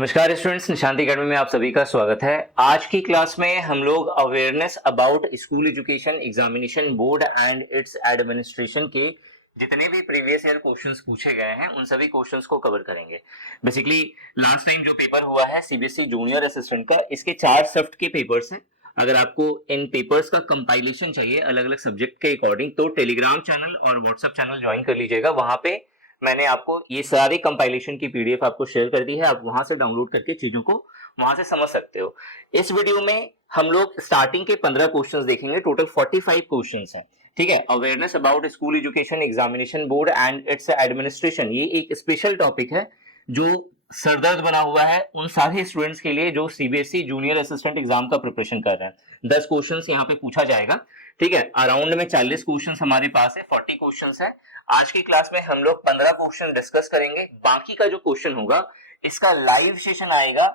नमस्कार students, Nishant academy में आप सभी का स्वागत है। आज की क्लास में हम लोग awareness about school education examination board and it's administration के जितने भी प्रीवियस ईयर क्वेश्चंस पूछे गए हैं उन सभी क्वेश्चंस को कवर करेंगे। बेसिकली लास्ट टाइम जो पेपर हुआ है सीबीएसई जूनियर असिस्टेंट का, इसके 4 शिफ्ट के पेपर्स हैं। अगर आपको इन पेपर्स का कंपाइलेशन चाहिए अलग अलग सब्जेक्ट के अकॉर्डिंग तो टेलीग्राम चैनल और व्हाट्सएप चैनल ज्वाइन कर लीजिएगा। वहां पे मैंने आपको ये सारी कंपाइलेशन की पीडीएफ आपको शेयर कर दी है, आप वहां से डाउनलोड करके चीजों को वहां से समझ सकते हो। इस वीडियो में हम लोग स्टार्टिंग के 15 क्वेश्चंस देखेंगे, टोटल 45 क्वेश्चंस हैं। ठीक है, awareness about school education examination board and it's administration, ये एक स्पेशल टॉपिक है जो सरदर्द बना हुआ है उन सारे स्टूडेंट्स के लिए जो सीबीएसई जूनियर असिस्टेंट एग्जाम का प्रिपरेशन कर रहे हैं। 10 क्वेश्चंस यहाँ पे पूछा जाएगा। ठीक है, अराउंड में 40 क्वेश्चंस हमारे पास है, 40 क्वेश्चंस है। आज की क्लास में हम लोग 15 क्वेश्चन डिस्कस करेंगे। बाकी का जो क्वेश्चन होगा इसका लाइव सेशन आएगा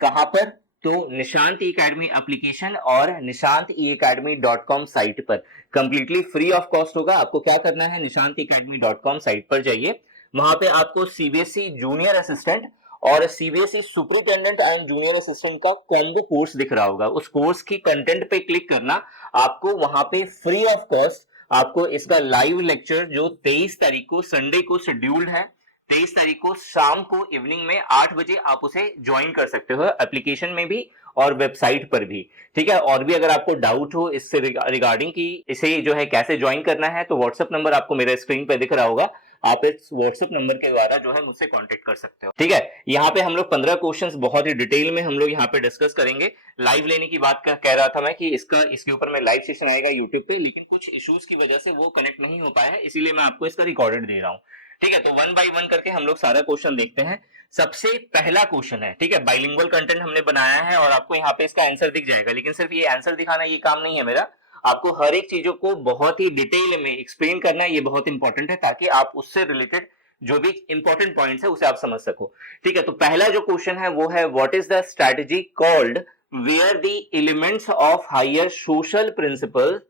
कहां पर, तो निशांत ई एकेडमी एप्लीकेशन और nishanteacademy.com साइट पर। कंप्लीटली फ्री ऑफ कॉस्ट होगा। आपको क्या करना है, nishanteacademy.com साइट पर जाइए, वहां पे आपको सीबीएसई जूनियर असिस्टेंट और CBSE superintendent and junior assistant का कॉम्बो कोर्स दिख रहा होगा। उस कोर्स की कंटेंट पे क्लिक करना, आपको वहां पे फ्री ऑफ कॉस्ट आपको इसका लाइव लेक्चर जो 23 तारीख को संडे को शेड्यूल्ड है, 23 तारीख को शाम को इवनिंग में 8 बजे आप उसे ज्वाइन कर सकते हो, एप्लीकेशन में भी और वेबसाइट पर भी। ठीक है, और भी अगर आपको डाउट हो इससे रिगार्डिंग कि इसे जो है कैसे ज्वाइन करना है तो व्हाट्सएप नंबर आपको मेरे स्क्रीन पे दिख रहा होगा, आप इस व्हाट्सएप नंबर के द्वारा जो है मुझसे कांटेक्ट कर सकते हो। ठीक है, यहाँ पे हम लोग 15 क्वेश्चंस बहुत ही डिटेल में हम लोग यहाँ पे डिस्कस करेंगे। लाइव लेने की बात कह रहा था मैं कि इसके ऊपर में लाइव सेशन आएगा यूट्यूब पे, लेकिन कुछ इश्यूज की वजह से वो कनेक्ट नहीं हो पाया है, इसीलिए मैं आपको इसका रिकॉर्डेड दे रहा हूँ। ठीक है, तो 1 बाय 1 करके हम लोग सारा क्वेश्चन देखते हैं। सबसे पहला क्वेश्चन है, ठीक है, बाइलिंगुअल कंटेंट हमने बनाया है और आपको यहाँ पे इसका आंसर दिख जाएगा, लेकिन सिर्फ ये आंसर दिखाना ये काम नहीं है मेरा, आपको हर एक चीजों को बहुत ही डिटेल में एक्सप्लेन करना है। ये बहुत इंपॉर्टेंट है ताकि आप उससे रिलेटेड जो भी इंपॉर्टेंट पॉइंट्स है उसे आप समझ सको। ठीक है, तो पहला जो क्वेश्चन है वो है what is the strategy called where the elements of higher social principles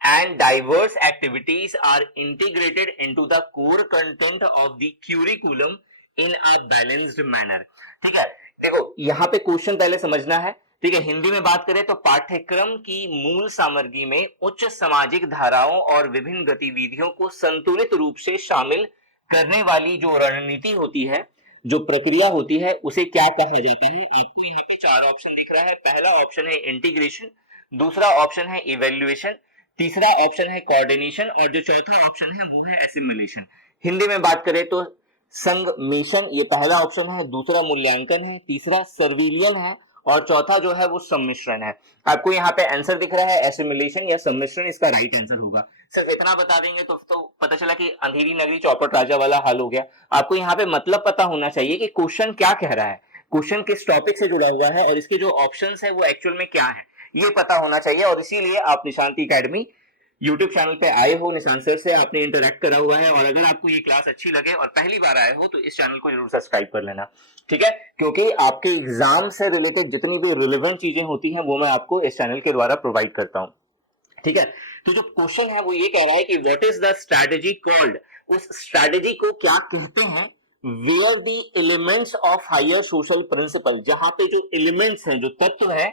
and diverse activities are integrated into the core content of the curriculum in a balanced manner। ठीक है, देखो यहाँ पे क्वेश्चन पहले समझना है। ठीक है, हिंदी में बात करें तो पाठ्यक्रम की मूल सामग्री में उच्च सामाजिक धाराओं और विभिन्न गतिविधियों को संतुलित रूप से शामिल करने वाली जो रणनीति होती है, जो प्रक्रिया होती है, उसे क्या कहा जाता है। आपको यहाँ पे 4 ऑप्शन दिख रहा है। पहला ऑप्शन है इंटीग्रेशन, दूसरा ऑप्शन है इवेल्युएशन, तीसरा ऑप्शन है कोऑर्डिनेशन और जो चौथा ऑप्शन है वो है एसिमुलेशन। हिंदी में बात करें तो संगमेशन ये पहला ऑप्शन है, दूसरा मूल्यांकन है, तीसरा सर्विलियन है और चौथा जो है वो सम्मिश्रण है। आपको यहाँ पे आंसर दिख रहा है एसिमुलेशन या सम्मिश्रण, इसका राइट आंसर होगा। सिर्फ इतना बता देंगे तो पता चला कि अंधेरी नगरी चौपट राजा वाला हाल हो गया। आपको यहाँ पे मतलब पता होना चाहिए कि क्वेश्चन क्या कह रहा है, क्वेश्चन किस टॉपिक से जुड़ा हुआ है और इसके जो ऑप्शंस है वो एक्चुअल में क्या है, ये पता होना चाहिए। और इसीलिए आप निशांत एकेडमी यूट्यूब चैनल पे आए हो, निशांत सर से आपने इंटरेक्ट करा हुआ है और अगर आपको ये क्लास अच्छी लगे और पहली बार आए हो तो इस चैनल को जरूर सब्सक्राइब कर लेना। ठीक है, क्योंकि आपके एग्जाम से रिलेटेड जितनी भी रिलेवेंट चीजें होती हैं वो मैं आपको इस चैनल के द्वारा प्रोवाइड करता हूँ। ठीक है, तो जो क्वेश्चन है वो ये कह रहा है कि what is the strategy called, उस स्ट्रेटजी को क्या कहते हैं, where the elements of higher social principle, जहां पे जो एलिमेंट्स हैं, जो तत्व है,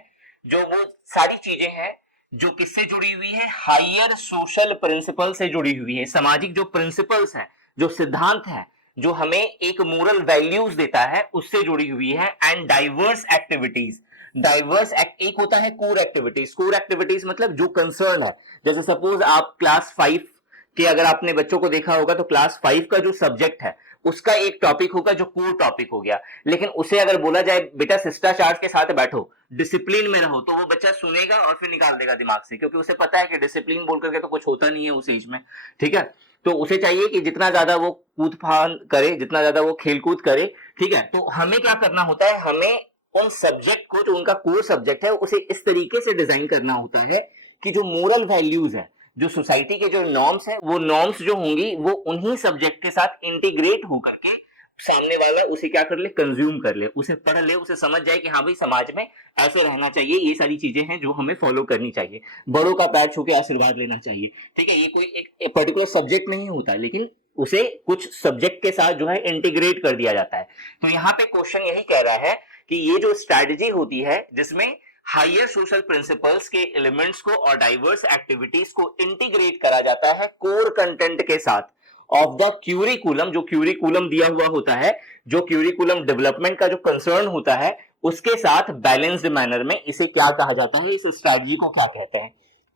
जो वो सारी चीजें हैं जो किससे जुड़ी हुई है, हायर सोशल प्रिंसिपल से जुड़ी हुई है। सामाजिक जो प्रिंसिपल्स हैं, जो सिद्धांत है, जो हमें एक मोरल वैल्यूज देता है उससे जुड़ी हुई है। एंड डाइवर्स एक्टिविटीज, डाइवर्स एक होता है कोर एक्टिविटीज, कोर एक्टिविटीज मतलब जो कंसर्न है। जैसे सपोज आप क्लास 5 के अगर आपने बच्चों को देखा होगा तो क्लास 5 का जो सब्जेक्ट है उसका एक टॉपिक होगा जो कोर टॉपिक हो गया, लेकिन उसे अगर बोला जाए बेटा शिष्टाचार के साथ बैठो, डिसिप्लिन में रहो, तो वो बच्चा सुनेगा और फिर निकाल देगा दिमाग से, क्योंकि उसे पता है कि डिसिप्लिन बोल करके तो कुछ होता नहीं है उस एज में। ठीक है, तो उसे चाहिए कि जितना ज्यादा वो कूद फान करे, जितना ज्यादा वो खेल कूद करे। ठीक है, तो हमें क्या करना होता है, हमें उन सब्जेक्ट को जो उनका कोर सब्जेक्ट है उसे इस तरीके से डिजाइन करना होता है कि जो मोरल वैल्यूज है, जो सोसाइटी के जो नॉर्म्स हैं, वो नॉर्म्स जो होंगी वो उन्हीं सब्जेक्ट के साथ इंटीग्रेट होकर के सामने वाला उसे क्या कर ले, कंज्यूम कर ले, उसे पढ़ ले, उसे समझ जाए कि हाँ भाई समाज में ऐसे रहना चाहिए, ये सारी चीजें हैं जो हमें फॉलो करनी चाहिए, बड़ों का पैर छू के आशीर्वाद लेना चाहिए। ठीक है, ये कोई एक पर्टिकुलर सब्जेक्ट नहीं होता है, लेकिन उसे कुछ सब्जेक्ट के साथ जो है इंटीग्रेट कर दिया जाता है। तो यहाँ पे क्वेश्चन यही कह रहा है कि ये जो स्ट्रैटेजी होती है जिसमें हायर सोशल प्रिंसिपल्स के एलिमेंट्स को और डाइवर्स एक्टिविटीज को इंटीग्रेट करा जाता है कोर कंटेंट के साथ ऑफ द क्यूरिकुलम, जो क्यूरिकुलम दिया हुआ होता है, जो क्यूरिकुलम डेवलपमेंट का जो कंसर्न होता है उसके साथ बैलेंस्ड मैनर में, इसे क्या कहा जाता है, इस स्ट्रैटेजी को क्या कहते हैं।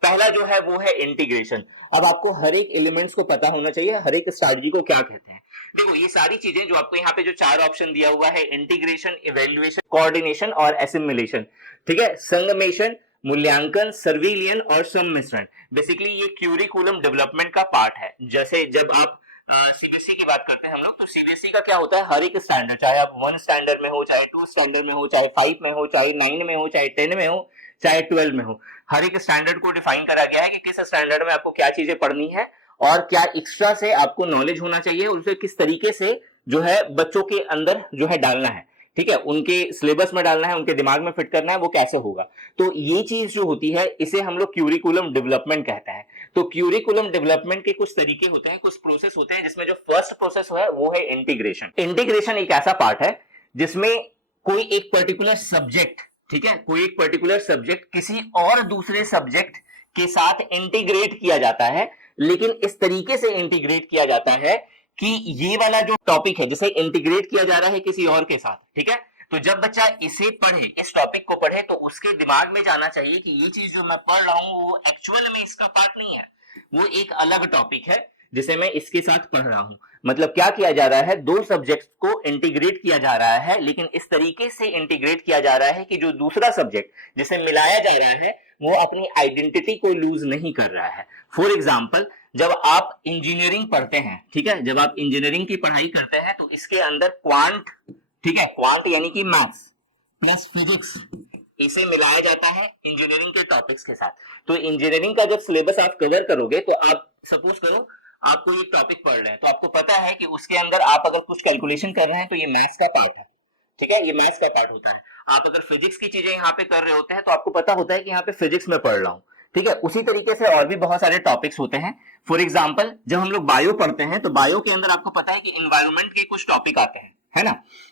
पहला जो है वो है इंटीग्रेशन। अब आपको हर एक एलिमेंट्स को पता होना चाहिए हर एक स्ट्रैटेजी को क्या कहते हैं। देखो ये सारी चीजें जो आपको यहाँ पे जो 4 ऑप्शन दिया हुआ है, इंटीग्रेशन, इवैल्यूएशन, कोऑर्डिनेशन और एसिमिलेशन, ठीक है, संगमेशन, मूल्यांकन, सर्विलियन और सम्मिश्रण, बेसिकली ये क्यूरिकुलम डेवलपमेंट का पार्ट है। जैसे जब आप सीबीएसई की बात करते हैं हम लोग, तो सीबीएसई का क्या होता है, हर एक स्टैंडर्ड, चाहे आप 1 स्टैंडर्ड में हो, चाहे 2 स्टैंडर्ड में हो, चाहे 5 में हो, चाहे 9 में हो, चाहे 10 में हो, चाहे 12 में हो, हर एक स्टैंडर्ड को डिफाइन करा गया है कि किस स्टैंडर्ड में आपको क्या चीजें पढ़नी है और क्या एक्स्ट्रा से आपको नॉलेज होना चाहिए और उसे किस तरीके से जो है बच्चों के अंदर जो है डालना है, ठीक है, उनके सिलेबस में डालना है, उनके दिमाग में फिट करना है, वो कैसे होगा। तो ये चीज जो होती है इसे हम लोग क्यूरिकुलम डेवलपमेंट कहते हैं। तो क्यूरिकुलम डेवलपमेंट के कुछ तरीके होते हैं, कुछ प्रोसेस होते हैं, जिसमें जो फर्स्ट प्रोसेस है वो है इंटीग्रेशन। इंटीग्रेशन एक ऐसा पार्ट है जिसमें कोई एक पर्टिकुलर सब्जेक्ट, ठीक है, कोई एक पर्टिकुलर सब्जेक्ट किसी और दूसरे सब्जेक्ट के साथ इंटीग्रेट किया जाता है, लेकिन इस तरीके से इंटीग्रेट किया जाता है कि ये वाला जो टॉपिक है जिसे इंटीग्रेट किया जा रहा है किसी और के साथ, ठीक है, तो जब बच्चा इसे पढ़े, इस टॉपिक को पढ़े, तो उसके दिमाग में जाना चाहिए कि ये चीज जो मैं पढ़ रहा हूं वो एक्चुअल में इसका पार्ट नहीं है, वो एक अलग टॉपिक है जिसे मैं इसके साथ पढ़ रहा हूं। मतलब क्या किया जा रहा है, 2 सब्जेक्ट को इंटीग्रेट किया जा रहा है, लेकिन इस तरीके से इंटीग्रेट किया जा रहा है कि जो दूसरा सब्जेक्ट जिसे मिलाया जा रहा है वो अपनी आइडेंटिटी को लूज नहीं कर रहा है। फॉर एग्जाम्पल, जब आप इंजीनियरिंग पढ़ते हैं, ठीक है, जब आप इंजीनियरिंग की पढ़ाई करते हैं तो इसके अंदर क्वांट, ठीक है, क्वांट यानी कि मैथ्स प्लस फिजिक्स, इसे मिलाया जाता है इंजीनियरिंग के टॉपिक्स के साथ। तो इंजीनियरिंग का जब सिलेबस आप कवर करोगे तो आप सपोज करो आप कोई एक टॉपिक पढ़ रहे हैं, तो आपको पता है कि उसके अंदर आप अगर कुछ कैलकुलेशन कर रहे हैं तो ये मैथ्स का पार्ट है, ठीक है, ये मैथ्स का पार्ट होता है। आप अगर फिजिक्स की चीजें यहाँ पे कर रहे होते हैं तो आपको पता होता है कि यहाँ पे फिजिक्स में पढ़ रहा हूँ, ठीक है। उसी तरीके से और भी बहुत सारे टॉपिक्स होते हैं। फॉर एग्जाम्पल, जब हम लोग बायो पढ़ते हैं तो बायो के अंदर आपको पता है कि एनवायरमेंट के कुछ टॉपिक आते हैं, है ना।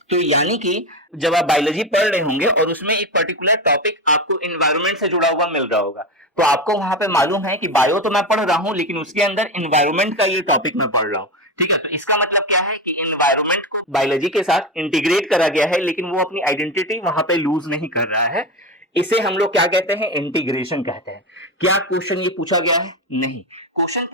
तो यानी कि जब आप बायोलॉजी पढ़ रहे होंगे और उसमें एक पर्टिकुलर टॉपिक आपको एनवायरमेंट से जुड़ा हुआ मिल रहा होगा, तो आपको वहां पे मालूम है कि बायो तो मैं पढ़ रहा हूं लेकिन उसके अंदर एनवायरमेंट का ये टॉपिक मैं पढ़ रहा हूं, ठीक है। तो इसका मतलब क्या है कि एनवायरमेंट को बायोलॉजी के साथ इंटीग्रेट करा गया है, लेकिन वो अपनी आइडेंटिटी वहां पे लूज नहीं कर रहा है। इसे हम लोग क्या कहते हैं, इंटीग्रेशन कहते हैं। क्या क्वेश्चन ये पूछा गया है? नहीं, क्वेश्चन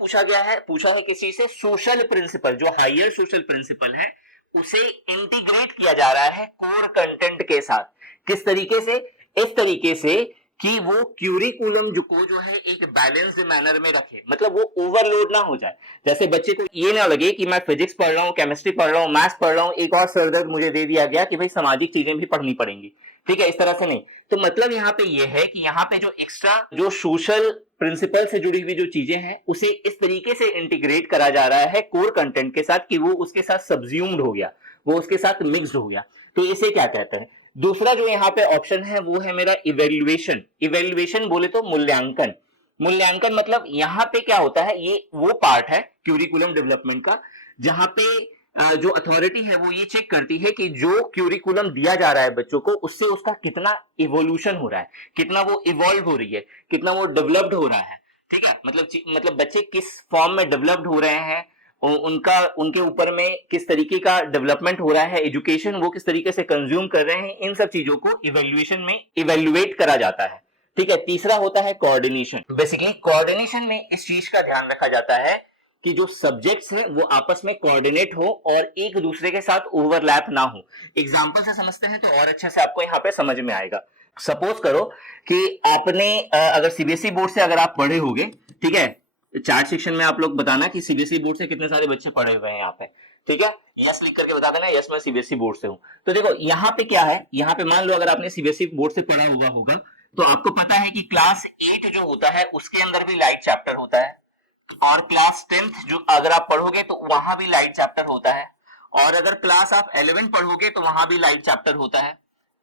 पूछा है किसी से, सोशल प्रिंसिपल, जो हायर सोशल प्रिंसिपल है उसे इंटीग्रेट किया जा रहा है कोर कंटेंट के साथ। किस तरीके से? इस तरीके से कि वो क्यूरिकुलम जो है एक बैलेंस्ड मैनर में रखे, मतलब वो ओवरलोड ना हो जाए। जैसे बच्चे को ये ना लगे कि मैं फिजिक्स पढ़ रहा हूँ, केमिस्ट्री पढ़ रहा हूँ, मैथ्स पढ़ रहा हूँ, एक और सरदर्द मुझे दे दिया गया कि भाई सामाजिक चीजें भी पढ़नी पड़ेंगी, ठीक है, इस तरह से नहीं। तो मतलब यहाँ पे ये है कि यहाँ पे जो एक्स्ट्रा जो सोशल प्रिंसिपल से जुड़ी हुई जो चीजें हैं उसे इस तरीके से इंटीग्रेट करा जा रहा है कोर कंटेंट के साथ कि वो उसके साथ सब्ज्यूम्ड हो गया, वो उसके साथ मिक्स्ड हो गया। तो इसे क्या कहते हैं? दूसरा जो यहाँ पे ऑप्शन है वो है मेरा इवेल्युएशन। इवेल्युएशन बोले तो मूल्यांकन। मूल्यांकन मतलब यहाँ पे क्या होता है, ये वो पार्ट है क्यूरिकुलम डेवलपमेंट का जहां पे जो अथॉरिटी है वो ये चेक करती है कि जो क्यूरिकुलम दिया जा रहा है बच्चों को उससे उसका कितना इवोल्यूशन हो रहा है, कितना वो इवॉल्व हो रही है, कितना वो डेवलप्ड हो रहा है, ठीक है। मतलब बच्चे किस फॉर्म में डेवलप्ड हो रहे हैं, उनके ऊपर में किस तरीके का डेवलपमेंट हो रहा है, एजुकेशन वो किस तरीके से कंज्यूम कर रहे हैं, इन सब चीजों को इवैल्यूएशन में इवैल्यूएट करा जाता है, ठीक है। तीसरा होता है कोऑर्डिनेशन। बेसिकली कोऑर्डिनेशन में इस चीज का ध्यान रखा जाता है कि जो सब्जेक्ट्स हैं वो आपस में कोऑर्डिनेट हो और एक दूसरे के साथ ओवरलैप ना हो। एग्जांपल से समझते हैं तो और अच्छे से आपको यहाँ पे समझ में आएगा। सपोज करो कि आपने अगर सीबीएसई बोर्ड से अगर आप पढ़े होंगे, ठीक है, चैट सेक्शन में आप लोग बताना कि सीबीएसई बोर्ड से कितने सारे बच्चे पढ़े हुए हैं यहाँ पे, ठीक है, यस लिख करके बता देना, यस मैं सीबीएसई बोर्ड से हूं। तो देखो यहाँ पे क्या है, यहाँ पे मान लो अगर आपने सीबीएसई बोर्ड से पढ़ा हुआ होगा तो आपको पता है कि क्लास 8 जो होता है उसके अंदर भी लाइट चैप्टर होता है, और क्लास 10th जो अगर आप पढ़ोगे तो वहां भी लाइट चैप्टर होता है, और अगर क्लास आप 11 पढ़ोगे तो वहां भी लाइट चैप्टर होता है,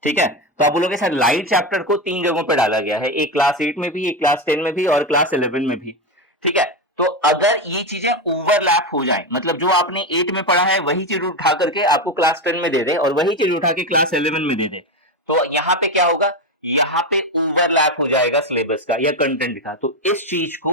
ठीक है। तो आप बोलोगे सर लाइट चैप्टर को 3 जगहों पर डाला गया है, एक क्लास 8 में भी, एक क्लास 10 में भी और क्लास 11 में भी, ठीक है। तो अगर ये चीजें ओवरलैप हो जाए, मतलब जो आपने 8 में पढ़ा है वही चीज उठा करके आपको क्लास 10 में दे दे और वही चीज उठा के क्लास 11 में दे दे, तो यहाँ पे क्या होगा, यहाँ पे ओवरलैप हो जाएगा सिलेबस का या कंटेंट का। तो इस चीज को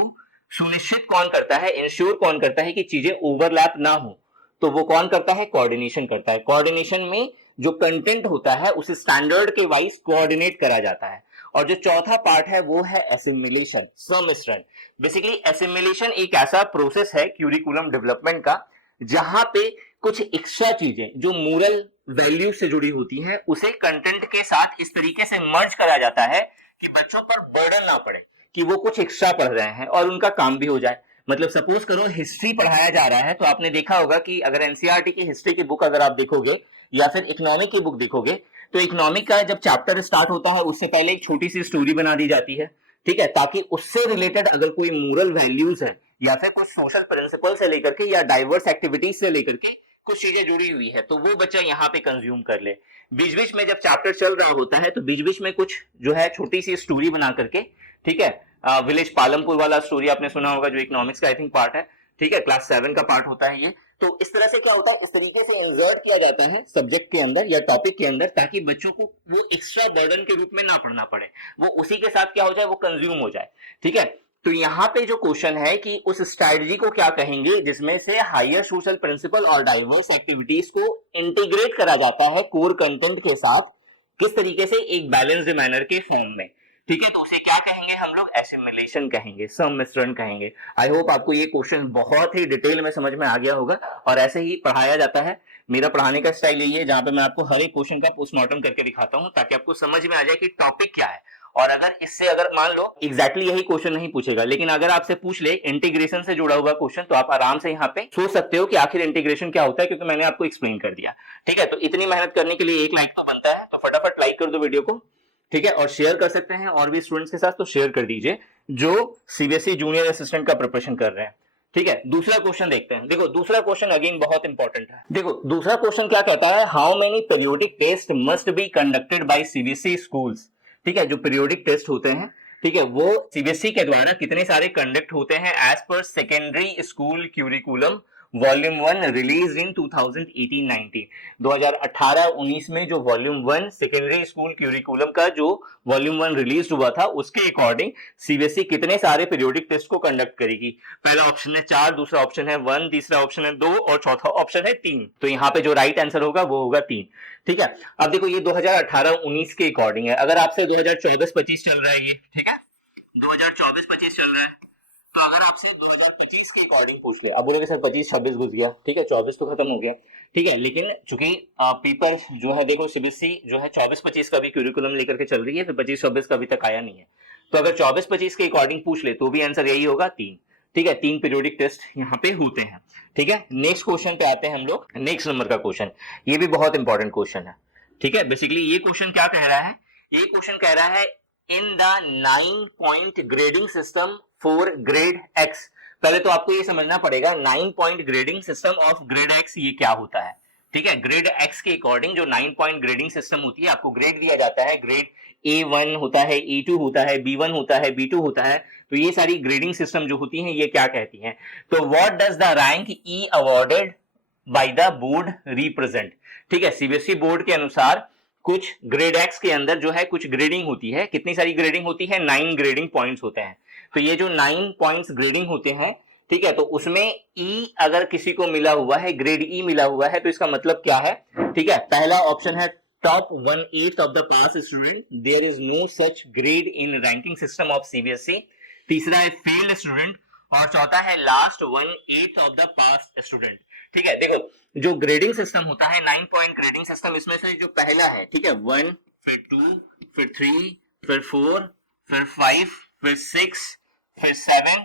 सुनिश्चित कौन करता है, इंश्योर कौन करता है कि चीजें ओवरलैप ना हो, तो वो कौन करता है, कोऑर्डिनेशन करता है। कोऑर्डिनेशन में जो कंटेंट होता है उसे स्टैंडर्ड के वाइज कोऑर्डिनेट करा जाता है। और जो चौथा पार्ट है वो है एसिमिलेशन, सम्मिश्रण। बेसिकली एसिमिलेशन एक ऐसा प्रोसेस है क्यूरिकुलम डेवलपमेंट का जहां पे कुछ एक्स्ट्रा चीजें जो मोरल वैल्यू से जुड़ी होती है उसे कंटेंट के साथ इस तरीके से मर्ज करा जाता है कि बच्चों पर बर्डन ना पड़े कि वो कुछ एक्स्ट्रा पढ़ रहे हैं और उनका काम भी हो जाए। मतलब सपोज करो हिस्ट्री पढ़ाया जा रहा है, तो आपने देखा होगा कि अगर एनसीईआरटी की हिस्ट्री की बुक अगर आप देखोगे या फिर इकोनॉमिक की बुक देखोगे, तो इकोनॉमिक का जब चैप्टर स्टार्ट होता है उससे पहले एक छोटी सी स्टोरी बना दी जाती है, ठीक है, ताकि उससे रिलेटेड अगर कोई मोरल वैल्यूज है या फिर कुछ सोशल प्रिंसिपल से लेकर के या डाइवर्स एक्टिविटीज से लेकर के कुछ चीजें जुड़ी हुई है, तो वो बच्चा यहाँ पे कंज्यूम कर ले। बीच बीच में जब चैप्टर चल रहा होता है तो बीच बीच में कुछ जो है छोटी सी स्टोरी बना करके, ठीक है, विलेज पालमपुर वाला स्टोरी आपने सुना होगा जो इकोनॉमिक्स का आई थिंक पार्ट है, ठीक है, क्लास 7 का पार्ट होता है ये। तो इस तरह से क्या होता है, इस तरीके से इंसर्ट किया जाता है सब्जेक्ट के अंदर या टॉपिक के अंदर, ताकि बच्चों को वो एक्स्ट्रा बर्डन के रूप में ना पढ़ना पड़े, वो उसी के साथ क्या हो जाए, वो कंज्यूम हो जाए, ठीक है। तो यहाँ पे जो क्वेश्चन है कि उस स्ट्रैटेजी को क्या कहेंगे जिसमें से हायर सोशल प्रिंसिपल और डाइवर्स एक्टिविटीज को इंटीग्रेट करा जाता है कोर कंटेंट के साथ, किस तरीके से, एक बैलेंस्ड मैनर के फॉर्म में, ठीक है। तो उसे क्या कहेंगे हम लोग, एसिमिलेशन कहेंगे, सम्मिश्रण कहेंगे। आई होप आपको ये क्वेश्चन बहुत ही डिटेल में समझ में आ गया होगा और ऐसे ही पढ़ाया जाता है। मेरा पढ़ाने का स्टाइल यही है जहां पे मैं आपको हर एक क्वेश्चन का पोस्टमार्टम करके दिखाता हूं ताकि आपको समझ में आ जाए कि टॉपिक क्या है। और अगर इससे अगर मान लो एग्जैक्टली यही क्वेश्चन नहीं पूछेगा, लेकिन अगर आपसे पूछ ले इंटीग्रेशन से जुड़ा हुआ क्वेश्चन, तो आप आराम से यहाँ पे सोच सकते हो कि आखिर इंटीग्रेशन क्या होता है, क्योंकि मैंने आपको एक्सप्लेन कर दिया, ठीक है। तो इतनी मेहनत करने के लिए एक लाइक तो बनता है, तो फटाफट लाइक कर दो वीडियो को, ठीक है, और शेयर कर सकते हैं और भी स्टूडेंट्स के साथ, तो शेयर कर दीजिए जो सीबीएसई जूनियर असिस्टेंट का प्रिपरेशन कर रहे हैं, ठीक है। दूसरा क्वेश्चन देखते हैं। देखो दूसरा क्वेश्चन अगेन बहुत इंपॉर्टेंट है। देखो दूसरा क्वेश्चन क्या कहता है, how many periodic test must be conducted by CBSE schools, ठीक है। जो पीरियोडिक टेस्ट होते हैं, ठीक है, वो सीबीएसई के द्वारा कितने सारे कंडक्ट होते हैं as per secondary school curriculum volume 1 release in 2018-19। 2018-19 में जो वॉल्यूम 1 सेकेंडरी स्कूल क्यूरिकुलम का जो वॉल्यूम 1 रिलीज हुआ था उसके अकॉर्डिंग सीबीएसई कितने सारे पीरियोडिक टेस्ट को कंडक्ट करेगी। पहला ऑप्शन है 4, दूसरा ऑप्शन है 1, तीसरा ऑप्शन है 2 और चौथा ऑप्शन है 3। तो यहाँ पे जो राइट आंसर होगा वो होगा 3, ठीक है। अब देखो ये 2018-19 के अकॉर्डिंग है, अगर आपसे 2024-25 चल रहा है ये, ठीक है, 2024-25 चल रहा है, तो अगर आपसे 2025 के अकॉर्डिंग पूछ ले, अब बोलेंगे सर 25-26 घुस गया, ठीक है, 24 तो खत्म हो गया, ठीक है, लेकिन चूंकि पेपर जो है देखो सीबीएसई जो है 24-25 का भी क्यूरिकुलम लेकर के चल रही है, फिर 25-26 का अभी तक आया नहीं है, तो अगर 24-25 के अकॉर्डिंग पूछ ले तो भी आंसर यही होगा 3, ठीक है। 3 पीरियोडिक टेस्ट यहाँ पे होते हैं, ठीक है। नेक्स्ट क्वेश्चन पे आते हैं हम लोग, नेक्स्ट नंबर का क्वेश्चन, ये भी बहुत इंपॉर्टेंट क्वेश्चन है, ठीक है। बेसिकली ये क्वेश्चन क्या कह रहा है, ये क्वेश्चन कह रहा है in the 9 point grading system for grade x. पहले तो आपको ये समझना पड़ेगा 9 point grading system of grade x ये क्या होता है, ठीक है। ग्रेड एक्स के अकॉर्डिंग जो 9 पॉइंट ग्रेडिंग सिस्टम होती है, आपको ग्रेड दिया जाता है, ग्रेड A1 होता है, A2 होता है, B1 होता है, B2 होता है, तो ये सारी ग्रेडिंग सिस्टम जो होती हैं ये क्या कहती हैं। तो what does the rank E awarded by the board represent, ठीक है। सीबीएसई बोर्ड के अनुसार कुछ ग्रेड एक्स के अंदर जो है कुछ ग्रेडिंग होती है, कितनी सारी ग्रेडिंग होती है, 9 ग्रेडिंग पॉइंट्स होते हैं। तो ये जो 9 पॉइंट्स ग्रेडिंग होते हैं, ठीक है, तो उसमें E अगर किसी को मिला हुआ है, ग्रेड E मिला हुआ है, तो इसका मतलब क्या है, ठीक है। पहला ऑप्शन है top 1/8 of the pass student, there is no such grade in ranking system of CBSE. तीसरा है फेल्ड स्टूडेंट और चौथा है last 1/8 of the pass student, ठीक है। देखो जो ग्रेडिंग सिस्टम होता है 9 पॉइंट ग्रेडिंग सिस्टम, इसमें से जो पहला है, ठीक है, 1 फिर 2 फिर 3 फिर 4 फिर 5 फिर 6 फिर 7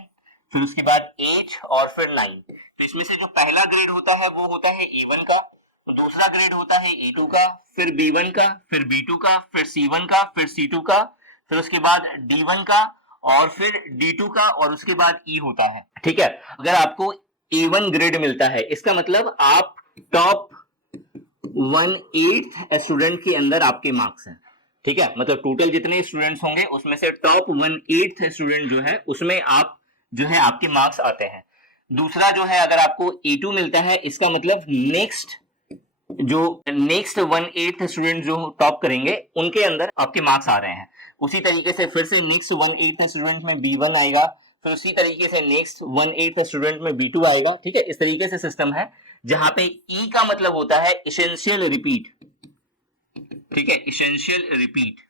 फिर उसके बाद 8 और फिर 9। तो इसमें से जो पहला ग्रेड होता है वो होता है E1 का, तो दूसरा ग्रेड होता है E2 का, फिर B1 का, फिर B2 का, फिर C1 का, फिर C2 का, फिर उसके बाद D1 का और फिर D2 का और उसके बाद E होता है, ठीक है। अगर आपको A1 ग्रेड मिलता है इसका मतलब आप टॉप 1/8 स्टूडेंट के अंदर आपके मार्क्स हैं, ठीक है। मतलब टोटल जितने स्टूडेंट्स होंगे उसमें से टॉप 1/8 स्टूडेंट जो है उसमें आप जो है आपके मार्क्स आते हैं। दूसरा जो है अगर आपको A2 मिलता है इसका मतलब नेक्स्ट जो नेक्स्ट 1/8 स्टूडेंट जो टॉप करेंगे उनके अंदर आपके मार्क्स आ रहे हैं। उसी तरीके से फिर से नेक्स्ट 1/8 स्टूडेंट में B1 आएगा, फिर उसी तरीके से नेक्स्ट 1/8 स्टूडेंट में B2 आएगा। ठीक है, इस तरीके से सिस्टम है जहां पे ई का मतलब होता है इसेंशियल रिपीट। ठीक है, इसेंशियल रिपीट।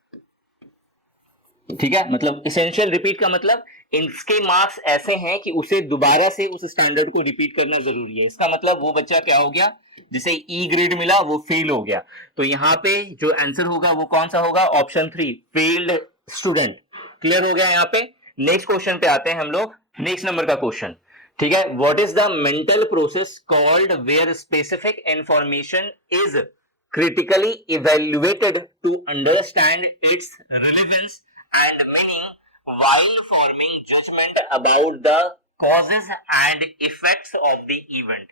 ठीक है, मतलब इसेंशियल रिपीट का मतलब इसके मार्क्स ऐसे हैं कि उसे दोबारा से उस स्टैंडर्ड को रिपीट करना जरूरी है। इसका मतलब वो बच्चा क्या हो गया, जिसे ई ग्रेड मिला वो फेल हो गया। तो यहाँ पे जो आंसर होगा वो कौन सा होगा, ऑप्शन 3 फेल्ड स्टूडेंट। क्लियर हो गया यहाँ पे। नेक्स्ट क्वेश्चन पे आते हैं हम लोग, नेक्स्ट नंबर का क्वेश्चन। ठीक है, what is the mental process called where specific information is critically evaluated to understand its relevance and meaning while forming judgment about the causes and effects of the event।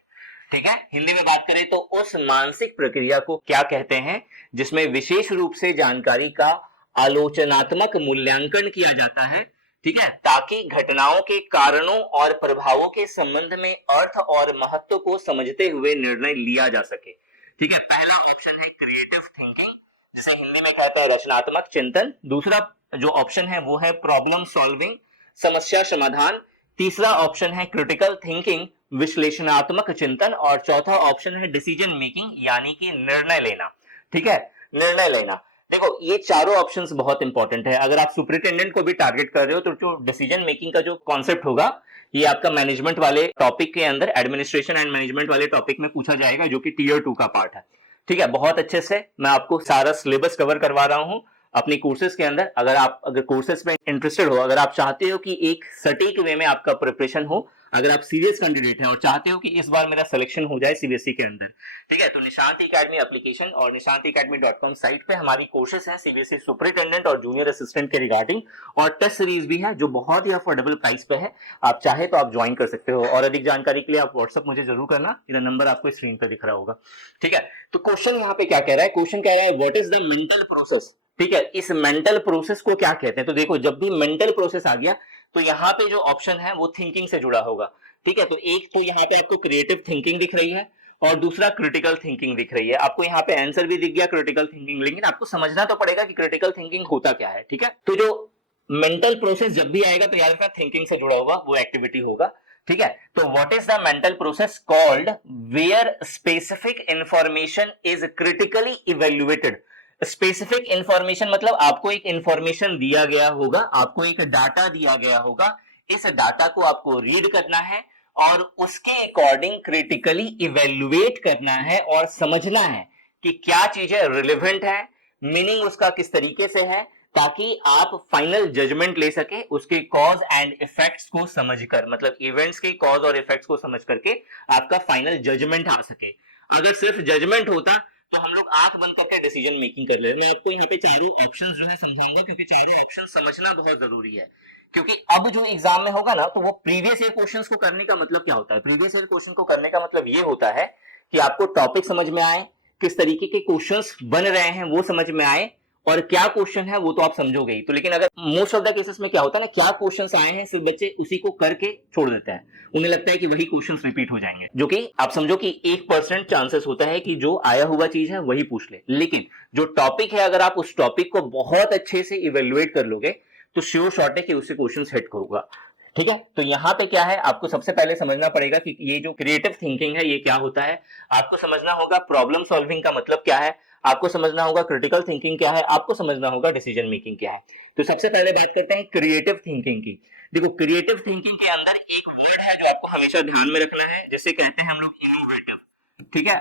ठीक है, हिंदी में बात करें तो उस मानसिक प्रक्रिया को क्या कहते हैं जिसमें विशेष रूप से जानकारी का आलोचनात्मक मूल्यांकन किया जाता है। ठीक है, ताकि घटनाओं के कारणों और प्रभावों के संबंध में अर्थ और महत्व को समझते हुए निर्णय लिया जा सके। ठीक है, पहला ऑप्शन है क्रिएटिव थिंकिंग, जिसे हिंदी में कहते हैं रचनात्मक चिंतन। दूसरा जो ऑप्शन है वो है प्रॉब्लम सॉल्विंग, समस्या समाधान। तीसरा ऑप्शन है क्रिटिकल थिंकिंग, विश्लेषणात्मक चिंतन। और चौथा ऑप्शन है डिसीजन मेकिंग, यानी कि निर्णय लेना। ठीक है, निर्णय लेना। देखो ये चारों ऑप्शंस बहुत इंपॉर्टेंट है। अगर आप सुपरिटेंडेंट को भी टारगेट कर रहे हो तो जो डिसीजन मेकिंग का जो कॉन्सेप्ट होगा ये आपका मैनेजमेंट वाले टॉपिक के अंदर, एडमिनिस्ट्रेशन एंड मैनेजमेंट वाले टॉपिक में पूछा जाएगा, जो कि टियर 2 का पार्ट है। ठीक है, बहुत अच्छे से मैं आपको सारा सिलेबस कवर करवा रहा हूं अपनी कोर्सेज के अंदर। अगर कोर्सेज में इंटरेस्टेड हो, अगर आप चाहते हो कि एक सटीक वे में आपका प्रिपरेशन हो, अगर आप सीरियस कैंडिडेट हैं और चाहते हो कि इस बार मेरा सिलेक्शन हो जाए सीबीएसई के अंदर, ठीक है, तो निशांत एकेडमी एप्लीकेशन और nishantiacademy.com साइट पे हमारी कोर्सेज हैं सीबीएसई सुपरिटेंडेंट और जूनियर असिस्टेंट के रिगार्डिंग, और टेस्ट सीरीज भी है जो बहुत ही अफोर्डेबल प्राइस पे है। आप चाहे तो आप ज्वाइन कर सकते हो, और अधिक जानकारी के लिए आप व्हाट्सएप मुझे जरूर करना, मेरा नंबर आपको स्क्रीन पर दिख रहा होगा। ठीक है, तो क्वेश्चन यहाँ पे क्या कह रहा है, क्वेश्चन कह रहा है what is the mental process. ठीक है, इस मेंटल प्रोसेस को क्या कहते हैं। तो देखो जब भी मेंटल प्रोसेस आ गया तो यहाँ पे जो ऑप्शन है वो थिंकिंग से जुड़ा होगा। ठीक है, तो एक तो यहाँ पे आपको क्रिएटिव थिंकिंग दिख रही है और दूसरा क्रिटिकल थिंकिंग दिख रही है। आपको यहाँ पे आंसर भी दिख गया क्रिटिकल थिंकिंग, लेकिन आपको समझना तो पड़ेगा कि क्रिटिकल थिंकिंग होता क्या है। ठीक है, तो जो मेंटल प्रोसेस जब भी आएगा तो याद रखना थिंकिंग से जुड़ा हुआ वो एक्टिविटी होगा। ठीक है, तो what is the mental process called where specific information is critically evaluated. Specific information मतलब आपको एक इंफॉर्मेशन दिया गया होगा, आपको एक डाटा दिया गया होगा, इस डाटा को आपको रीड करना है और उसके अकॉर्डिंग क्रिटिकली इवेल्युएट करना है और समझना है कि क्या चीजें रिलेवेंट है, मीनिंग उसका किस तरीके से है, ताकि आप फाइनल जजमेंट ले सके उसके कॉज एंड इफेक्ट्स को समझकर, मतलब इवेंट्स के कॉज और इफेक्ट्स को समझ करके आपका फाइनल जजमेंट आ सके। अगर सिर्फ जजमेंट होता तो हम लोग आंख बंद करके डिसीजन मेकिंग कर ले। मैं आपको यहाँ पे चारों ऑप्शंस जो है समझाऊंगा, क्योंकि चारों ऑप्शन समझना बहुत जरूरी है। क्योंकि अब जो एग्जाम में होगा ना, तो वो प्रीवियस ईयर क्वेश्चंस को करने का मतलब क्या होता है, प्रीवियस ईयर क्वेश्चन को करने का मतलब ये होता है कि आपको टॉपिक समझ में आए, किस तरीके के क्वेश्चंस बन रहे हैं वो समझ में आए, और क्या क्वेश्चन है वो तो आप समझोगे ही। तो लेकिन अगर मोस्ट ऑफ द केसेस में क्या होता है ना, क्या क्वेश्चंस आए हैं सिर्फ बच्चे उसी को करके छोड़ देते हैं, उन्हें लगता है कि वही क्वेश्चंस रिपीट हो जाएंगे, जो कि आप समझो कि 1% चांसेस होता है कि जो आया हुआ चीज है वही पूछ ले। लेकिन जो टॉपिक है, अगर आप उस टॉपिक को बहुत अच्छे से इवेल्युएट कर लोगे तो श्योर शॉट है कि उससे क्वेश्चन हिट होगा। ठीक है, तो यहाँ पे क्या है, आपको सबसे पहले समझना पड़ेगा कि ये जो क्रिएटिव थिंकिंग है ये क्या होता है। आपको समझना होगा प्रॉब्लम सॉल्विंग का मतलब क्या है, आपको समझना होगा क्रिटिकल थिंकिंग क्या है, आपको समझना होगा डिसीजन मेकिंग क्या है। तो सबसे पहले बात करते हैं क्रिएटिव थिंकिंग की। देखो क्रिएटिव थिंकिंग के अंदर एक वर्ड है जो आपको हमेशा ध्यान में रखना है, जिसे कहते हैं हम लोग इनोवेटिव। ठीक है,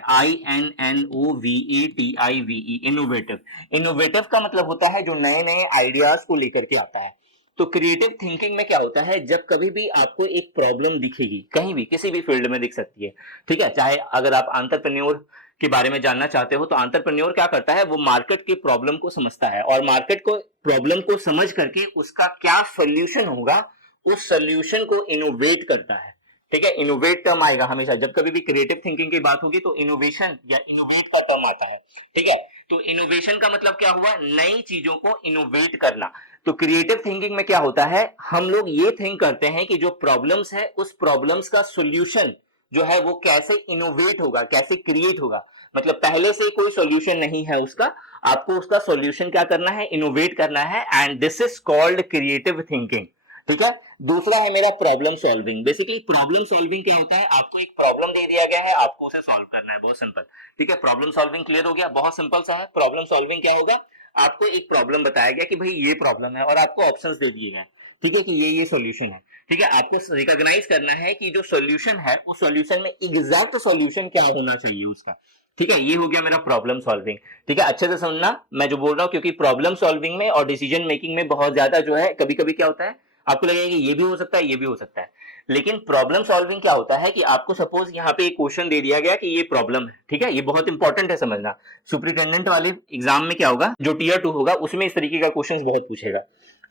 INNOVATIVE, इनोवेटिव। इनोवेटिव का मतलब होता है जो नए नए आइडियाज को लेकर के आता है। तो क्रिएटिव थिंकिंग में क्या होता है, जब कभी भी आपको एक प्रॉब्लम दिखेगी, कहीं भी किसी भी फील्ड में दिख सकती है, ठीक है, चाहे अगर आप एंटरप्रेन्योर के बारे में जानना चाहते हो तो एंटरप्रेन्योर क्या करता है, वो मार्केट की प्रॉब्लम को समझता है और मार्केट को प्रॉब्लम को समझ करके उसका क्या सोल्यूशन होगा, उस सोल्यूशन को इनोवेट करता है। ठीक है, इनोवेट टर्म आएगा हमेशा, जब कभी भी क्रिएटिव थिंकिंग की बात होगी तो इनोवेशन या इनोवेट का टर्म आता है। ठीक है, तो इनोवेशन का मतलब क्या हुआ, नई चीजों को इनोवेट करना। तो क्रिएटिव थिंकिंग में क्या होता है, हम लोग ये थिंक करते हैं कि जो प्रॉब्लम्स है उस प्रॉब्लम्स का सोल्यूशन जो है वो कैसे इनोवेट होगा, कैसे क्रिएट होगा। मतलब पहले से कोई सॉल्यूशन नहीं है उसका, आपको उसका सॉल्यूशन क्या करना है, इनोवेट करना है, and this is called creative thinking. ठीक है। दूसरा है मेरा problem solving. Basically problem solving क्या होता है, आपको एक प्रॉब्लम दे दिया गया है, आपको उसे सॉल्व करना है, बहुत सिंपल। ठीक है, प्रॉब्लम सॉल्विंग क्लियर हो गया, बहुत सिंपल सा है। प्रॉब्लम सॉल्विंग क्या होगा, आपको एक प्रॉब्लम बताया गया कि भाई ये प्रॉब्लम है और आपको ऑप्शंस दे दिए गए, ठीक है, कि ये सॉल्यूशन है। ठीक है, आपको रिकॉग्नाइज करना है कि जो सॉल्यूशन है उस सॉल्यूशन में एग्जैक्ट सॉल्यूशन क्या होना चाहिए उसका। ठीक है, ये हो गया मेरा प्रॉब्लम सॉल्विंग। ठीक है, अच्छे से सुनना मैं जो बोल रहा हूं, क्योंकि प्रॉब्लम सॉल्विंग में और डिसीजन मेकिंग में बहुत ज्यादा जो है, कभी कभी क्या होता है, आपको लगेगा कि ये भी हो सकता है, ये भी हो सकता है, लेकिन प्रॉब्लम सॉल्विंग क्या होता है कि आपको सपोज यहाँ पे एक क्वेश्चन दे दिया गया कि ये प्रॉब्लम है। ठीक है, ये बहुत इंपॉर्टेंट है समझना। सुपरिटेंडेंट वाले एग्जाम में क्या होगा, जो टीयर 2 होगा उसमें इस तरीके का क्वेश्चन बहुत पूछेगा।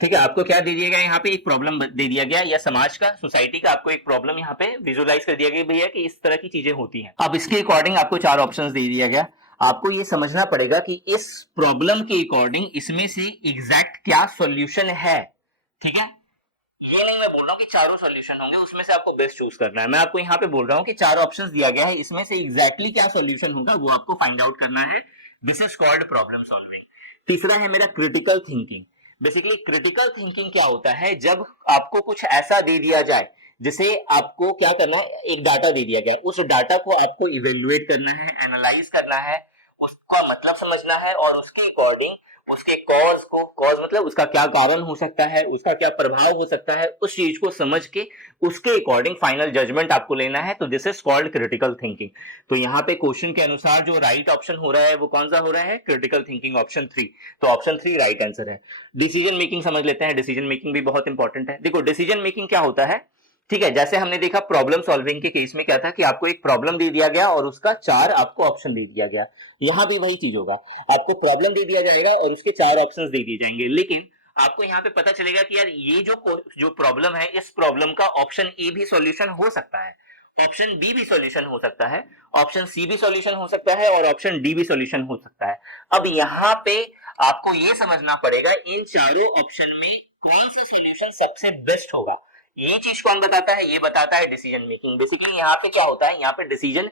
ठीक है, आपको क्या दे दिया गया, यहाँ पे एक प्रॉब्लम दे दिया गया, या समाज का, सोसाइटी का आपको एक प्रॉब्लम यहाँ पे विजुअलाइज कर दिया गया भैया कि इस तरह की चीजें होती हैं। अब इसके अकॉर्डिंग आपको 4 ऑप्शंस दे दिया गया, आपको ये समझना पड़ेगा कि इस प्रॉब्लम के अकॉर्डिंग इसमें से एग्जैक्ट क्या सॉल्यूशन है। ठीक है, ये नहीं मैं बोल रहा हूँ कि चारों सॉल्यूशन होंगे, उसमें से आपको बेस्ट चूज करना है। मैं आपको यहाँ पे बोल रहा हूँ कि 4 ऑप्शंस दिया गया है, इसमें से एग्जैक्टली क्या सॉल्यूशन होगा वो आपको फाइंड आउट करना है। This is called problem solving. तीसरा है मेरा critical thinking. Basically critical thinking क्या होता है, जब आपको कुछ ऐसा दे दिया जाए जिसे आपको क्या करना है, एक डाटा दे दिया गया, उस डाटा को आपको इवेल्युएट करना है, एनालाइज करना है, उसका मतलब समझना है, और उसके अकॉर्डिंग उसके कॉज मतलब उसका क्या कारण हो सकता है, उसका क्या प्रभाव हो सकता है, उस चीज को समझ के उसके अकॉर्डिंग फाइनल जजमेंट आपको लेना है। तो this is called critical thinking. तो यहाँ पे क्वेश्चन के अनुसार जो राइट ऑप्शन हो रहा है वो कौन सा हो रहा है, क्रिटिकल थिंकिंग, ऑप्शन 3। तो ऑप्शन 3 राइट आंसर है। डिसीजन मेकिंग समझ लेते हैं, डिसीजन मेकिंग भी बहुत इंपॉर्टेंट है। देखो डिसीजन मेकिंग क्या होता है, ठीक है, जैसे हमने देखा प्रॉब्लम सॉल्विंग के केस में क्या था कि आपको एक प्रॉब्लम दे दिया गया और उसका 4 आपको ऑप्शन दे दिया गया। यहां भी वही चीज होगा, आपको प्रॉब्लम दे दिया जाएगा और उसके 4 ऑप्शंस दे दिए जाएंगे, लेकिन आपको यहाँ पे पता चलेगा कि यार ये जो प्रॉब्लम है, इस प्रॉब्लम का ऑप्शन ए भी सॉल्यूशन हो सकता है, ऑप्शन बी भी सॉल्यूशन हो सकता है, ऑप्शन सी भी सॉल्यूशन हो सकता है, और ऑप्शन डी भी सॉल्यूशन हो सकता है। अब यहाँ पे आपको ये समझना पड़ेगा इन चारों ऑप्शन में कौन सा सॉल्यूशन सबसे बेस्ट होगा। ये चीज कौन बताता है, ये बताता है डिसीजन मेकिंग। बेसिकली यहाँ पे क्या होता है, यहाँ पे डिसीजन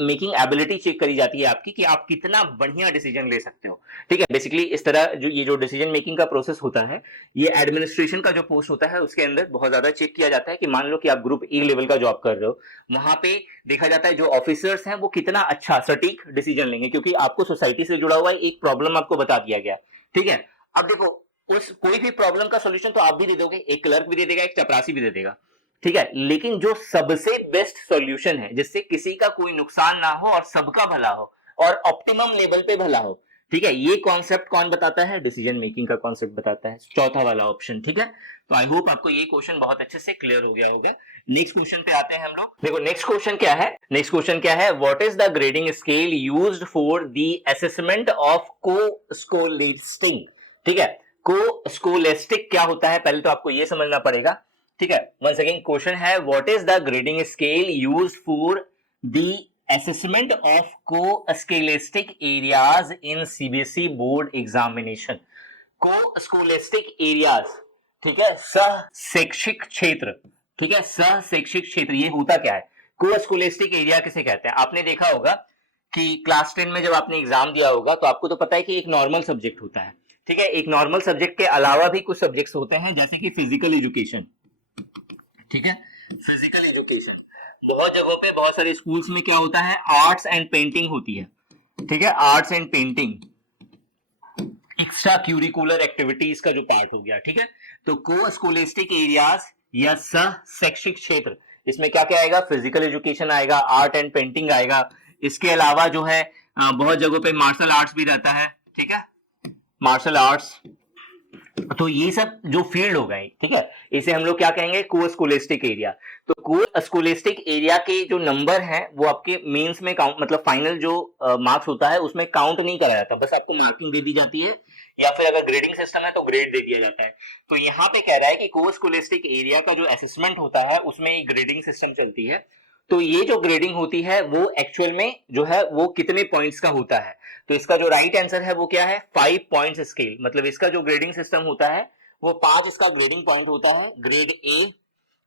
मेकिंग एबिलिटी चेक करी जाती है आपकी, कि आप कितना बढ़िया डिसीजन ले सकते हो। ठीक है, बेसिकली इस तरह जो डिसीजन मेकिंग का प्रोसेस होता है, ये एडमिनिस्ट्रेशन का जो पोस्ट होता है उसके अंदर बहुत ज्यादा चेक किया जाता है। कि मान लो कि आप ग्रुप ए लेवल का जॉब कर रहे हो, वहां पे देखा जाता है जो ऑफिसर्स हैं वो कितना अच्छा सटीक डिसीजन लेंगे, क्योंकि आपको सोसाइटी से जुड़ा हुआ एक प्रॉब्लम आपको बता दिया गया। ठीक है, अब देखो उस कोई भी प्रॉब्लम का सॉल्यूशन तो आप भी दे दोगे, एक क्लर्क भी दे देगा, एक चपरासी भी दे देगा। ठीक है, लेकिन जो सबसे बेस्ट सॉल्यूशन है, जिससे किसी का कोई नुकसान ना हो और सबका भला हो और ऑप्टिमम लेवल पे भला हो, ठीक है, ये कॉन्सेप्ट कौन बताता है, डिसीजन मेकिंग का कॉन्सेप्ट बताता है, चौथा वाला ऑप्शन। ठीक है, तो आई होप आपको ये क्वेश्चन बहुत अच्छे से क्लियर हो गया होगा। नेक्स्ट क्वेश्चन पे आते हैं हम लोग। देखो नेक्स्ट क्वेश्चन क्या है, नेक्स्ट क्वेश्चन क्या है, what is the grading scale used for the assessment of co-scholastic. ठीक है, को स्कोलेस्टिक क्या होता है, पहले तो आपको ये समझना पड़ेगा। ठीक है, वंस अगेन क्वेश्चन है, what is the grading scale used for the assessment of co-scholastic areas in CBSE board examination. Co-scholastic areas, ठीक है, सह शैक्षिक क्षेत्र। ठीक है, सह शैक्षिक क्षेत्र, ये होता क्या है, को स्कोलेस्टिक एरिया किसे कहते हैं। आपने देखा होगा कि क्लास 10 में जब आपने एग्जाम दिया होगा तो आपको तो पता है कि एक नॉर्मल सब्जेक्ट होता है। ठीक है, एक नॉर्मल सब्जेक्ट के अलावा भी कुछ सब्जेक्ट्स होते हैं, जैसे कि फिजिकल एजुकेशन। ठीक है, फिजिकल एजुकेशन बहुत जगहों पे, बहुत सारे स्कूल्स में क्या होता है, आर्ट्स एंड पेंटिंग होती है। ठीक है, arts and painting extra curricular activities का जो पार्ट हो गया। ठीक है, तो को स्कोलेस्टिक एरियाज या सह शैक्षिक क्षेत्र, इसमें क्या क्या आएगा, फिजिकल एजुकेशन आएगा, आर्ट एंड पेंटिंग आएगा, इसके अलावा जो है बहुत जगहों पे मार्शल आर्ट्स भी रहता है। ठीक है, मार्शल आर्ट्स, तो ये सब जो फील्ड हो गए, ठीक है, इसे हम लोग क्या कहेंगे, को स्कोलेस्टिक एरिया। तो को स्कोलेस्टिक एरिया के जो नंबर हैं वो आपके मेंस में काउंट, मतलब फाइनल जो मार्क्स होता है उसमें काउंट नहीं करा जाता, बस आपको मार्किंग दे दी जाती है, या फिर अगर ग्रेडिंग सिस्टम है तो ग्रेड दे दिया जाता है। तो यहाँ पे कह रहा है कि को स्कोलेस्टिक एरिया का जो असेसमेंट होता है उसमें एक ग्रेडिंग सिस्टम चलती है। तो ये जो ग्रेडिंग होती है वो एक्चुअल में जो है वो कितने पॉइंट्स का होता है, तो इसका जो राइट आंसर है वो क्या है, 5 पॉइंट्स स्केल। मतलब इसका जो ग्रेडिंग सिस्टम होता है वो 5 इसका ग्रेडिंग पॉइंट होता है। ग्रेड ए,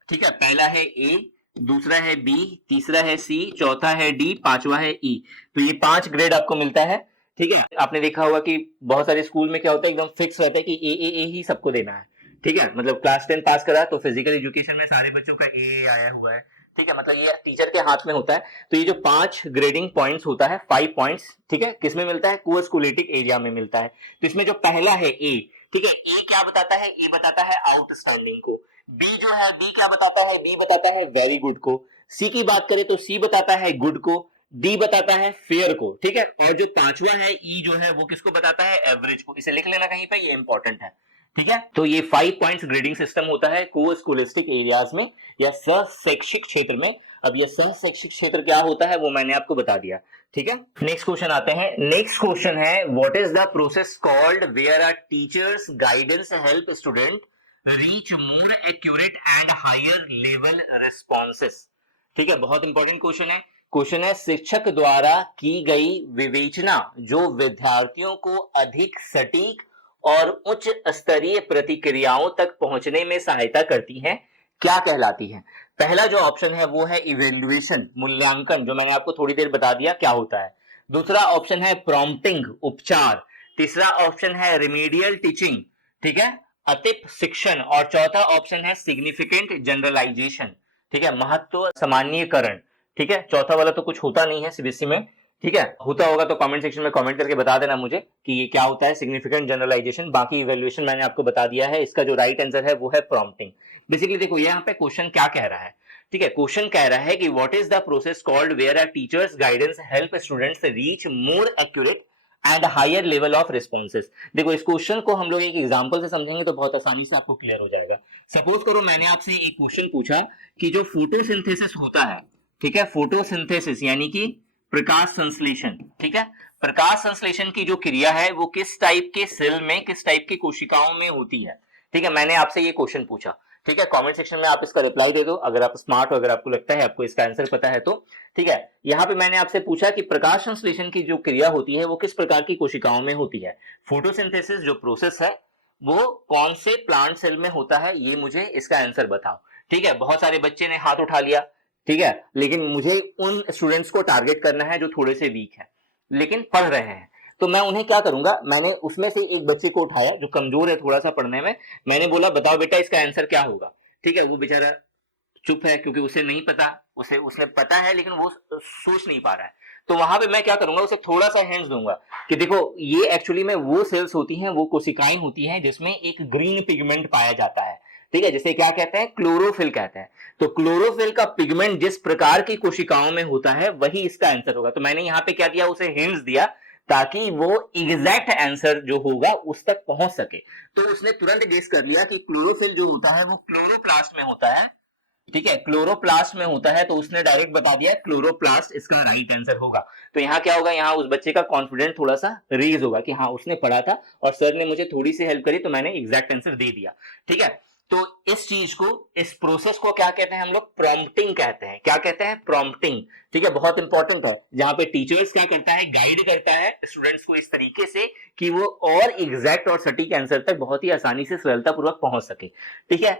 ठीक है, पहला है ए, दूसरा है बी, तीसरा है सी, चौथा है डी, पांचवा है ई। तो ये 5 ग्रेड आपको मिलता है। ठीक है, आपने देखा होगा कि बहुत सारे स्कूल में क्या होता है, एकदम फिक्स रहता है कि ए ही सबको देना है। ठीक है, मतलब क्लास 10 पास करा तो फिजिकल एजुकेशन में सारे बच्चों का ए आया हुआ है। ठीक है, मतलब ये टीचर के हाथ में होता है। तो ये जो 5 ग्रेडिंग पॉइंट्स होता है, 5 पॉइंट्स, ठीक है, किसमें मिलता है, को स्कूलेटिक एरिया में मिलता है। तो इसमें जो पहला है ए, ठीक है, ए क्या बताता है, ए बताता है आउटस्टैंडिंग को। बी जो है, बी क्या बताता है, बी बताता है वेरी गुड को। सी की बात करें तो सी बताता है गुड को, डी बताता है फेयर को। ठीक है, और जो पांचवा है ई जो है वो किसको बताता है, एवरेज को। इसे लिख लेना कहीं पे, ये इंपॉर्टेंट है। ठीक है, तो ये 5 पॉइंट्स ग्रेडिंग सिस्टम होता है को स्कूलिस्टिक एरियाज में या सहशैक्षिक क्षेत्र में। अब ये सहशैक्षिक क्षेत्र क्या होता है वो मैंने आपको बता दिया। ठीक है, नेक्स्ट क्वेश्चन आते हैं। नेक्स्ट क्वेश्चन है, what is the process called where are teachers guidance help student reach more accurate and higher level responses. ठीक है, बहुत इंपॉर्टेंट क्वेश्चन है। क्वेश्चन है, शिक्षक द्वारा की गई विवेचना जो विद्यार्थियों को अधिक सटीक और उच्च स्तरीय प्रतिक्रियाओं तक पहुंचने में सहायता करती है, क्या कहलाती है। पहला जो ऑप्शन है वो है इवेल्युएशन, मूल्यांकन, जो मैंने आपको थोड़ी देर बता दिया क्या होता है। दूसरा ऑप्शन है प्रॉम्प्टिंग, उपचार। तीसरा ऑप्शन है रिमीडियल टीचिंग, ठीक है, अतिप शिक्षण। और चौथा ऑप्शन है सिग्निफिकेंट जनरलाइजेशन, ठीक है, महत्व सामान्यकरण। ठीक है, चौथा वाला तो कुछ होता नहीं है सीबीएसई में। ठीक है, होता होगा तो कमेंट सेक्शन में कमेंट करके बता देना मुझे कि ये क्या होता है, सिग्निफिकेंट जनरलाइजेशन। बाकी इवैल्यूएशन मैंने आपको बता दिया है। इसका जो राइट आंसर है वो है प्रॉम्प्टिंग। बेसिकली देखो यहाँ पे क्वेश्चन क्या कह रहा है। ठीक है, क्वेश्चन कह रहा है कि what is the process called where are teachers guidance help students reach more accurate and higher level of responses. देखो इस क्वेश्चन को हम लोग एक एग्जांपल से समझेंगे तो बहुत आसानी से आपको क्लियर हो जाएगा। सपोज करो मैंने आपसे एक क्वेश्चन पूछा कि जो फोटोसिंथेसिस होता है, ठीक है, फोटोसिंथेसिस यानी कि प्रकाश संश्लेषण, ठीक है, प्रकाश संश्लेषण की जो क्रिया है वो किस टाइप के सेल में, किस टाइप की कोशिकाओं में होती है। ठीक है, मैंने आपसे ये क्वेश्चन पूछा। ठीक है, कमेंट सेक्शन में आप इसका रिप्लाई दे दो अगर आप स्मार्ट हो, अगर आपको लगता है आपको इसका आंसर पता है तो। ठीक है, यहाँ पे मैंने आपसे पूछा कि प्रकाश संश्लेषण की जो क्रिया होती है वो किस प्रकार की कोशिकाओं में होती है। फोटोसिंथेसिस जो प्रोसेस है वो कौन से प्लांट सेल में होता है, ये मुझे इसका आंसर बताओ। ठीक है, बहुत सारे बच्चे ने हाथ उठा लिया, ठीक है, लेकिन मुझे उन स्टूडेंट्स को टारगेट करना है जो थोड़े से वीक हैं लेकिन पढ़ रहे हैं। तो मैं उन्हें क्या करूंगा, मैंने उसमें से एक बच्चे को उठाया जो कमजोर है थोड़ा सा पढ़ने में। मैंने बोला बताओ बेटा इसका आंसर क्या होगा। ठीक है, वो बेचारा चुप है क्योंकि उसे नहीं पता, उसने पता है लेकिन वो सोच नहीं पा रहा है। तो वहां पे मैं क्या करूंगा, उसे थोड़ा सा हिंट्स दूंगा कि देखो ये एक्चुअली में वो सेल्स होती हैं, वो कोशिकाएं होती हैं जिसमें एक ग्रीन पिगमेंट पाया जाता है। ठीक है, जिसे क्या कहते हैं, क्लोरोफिल कहते हैं। तो क्लोरोफिल का पिगमेंट जिस प्रकार की कोशिकाओं में होता है वही इसका आंसर होगा। तो मैंने यहाँ पे क्या किया, उसे हिंट्स दिया ताकि वो एग्जैक्ट आंसर जो होगा उस तक पहुंच सके। तो उसने तुरंत गेस कर लिया कि क्लोरोफिल जो होता है वो क्लोरोप्लास्ट में होता है। ठीक है, क्लोरोप्लास्ट में होता है, तो उसने डायरेक्ट बता दिया क्लोरोप्लास्ट इसका राइट आंसर होगा। तो यहाँ क्या होगा, यहाँ उस बच्चे का कॉन्फिडेंस थोड़ा सा रेज होगा कि हाँ उसने पढ़ा था और सर ने मुझे थोड़ी सी हेल्प करी तो मैंने एग्जैक्ट आंसर दे दिया। ठीक है, तो इस चीज को, इस प्रोसेस को क्या कहते हैं हम लोग, प्रॉम्प्टिंग कहते हैं। क्या कहते हैं, प्रॉम्प्टिंग। ठीक है, बहुत इंपॉर्टेंट है, जहां पे टीचर्स क्या करता है, गाइड करता है स्टूडेंट्स को इस तरीके से कि वो और एग्जैक्ट और सटीक आंसर तक बहुत ही आसानी से सरलतापूर्वक पहुंच सके। ठीक है,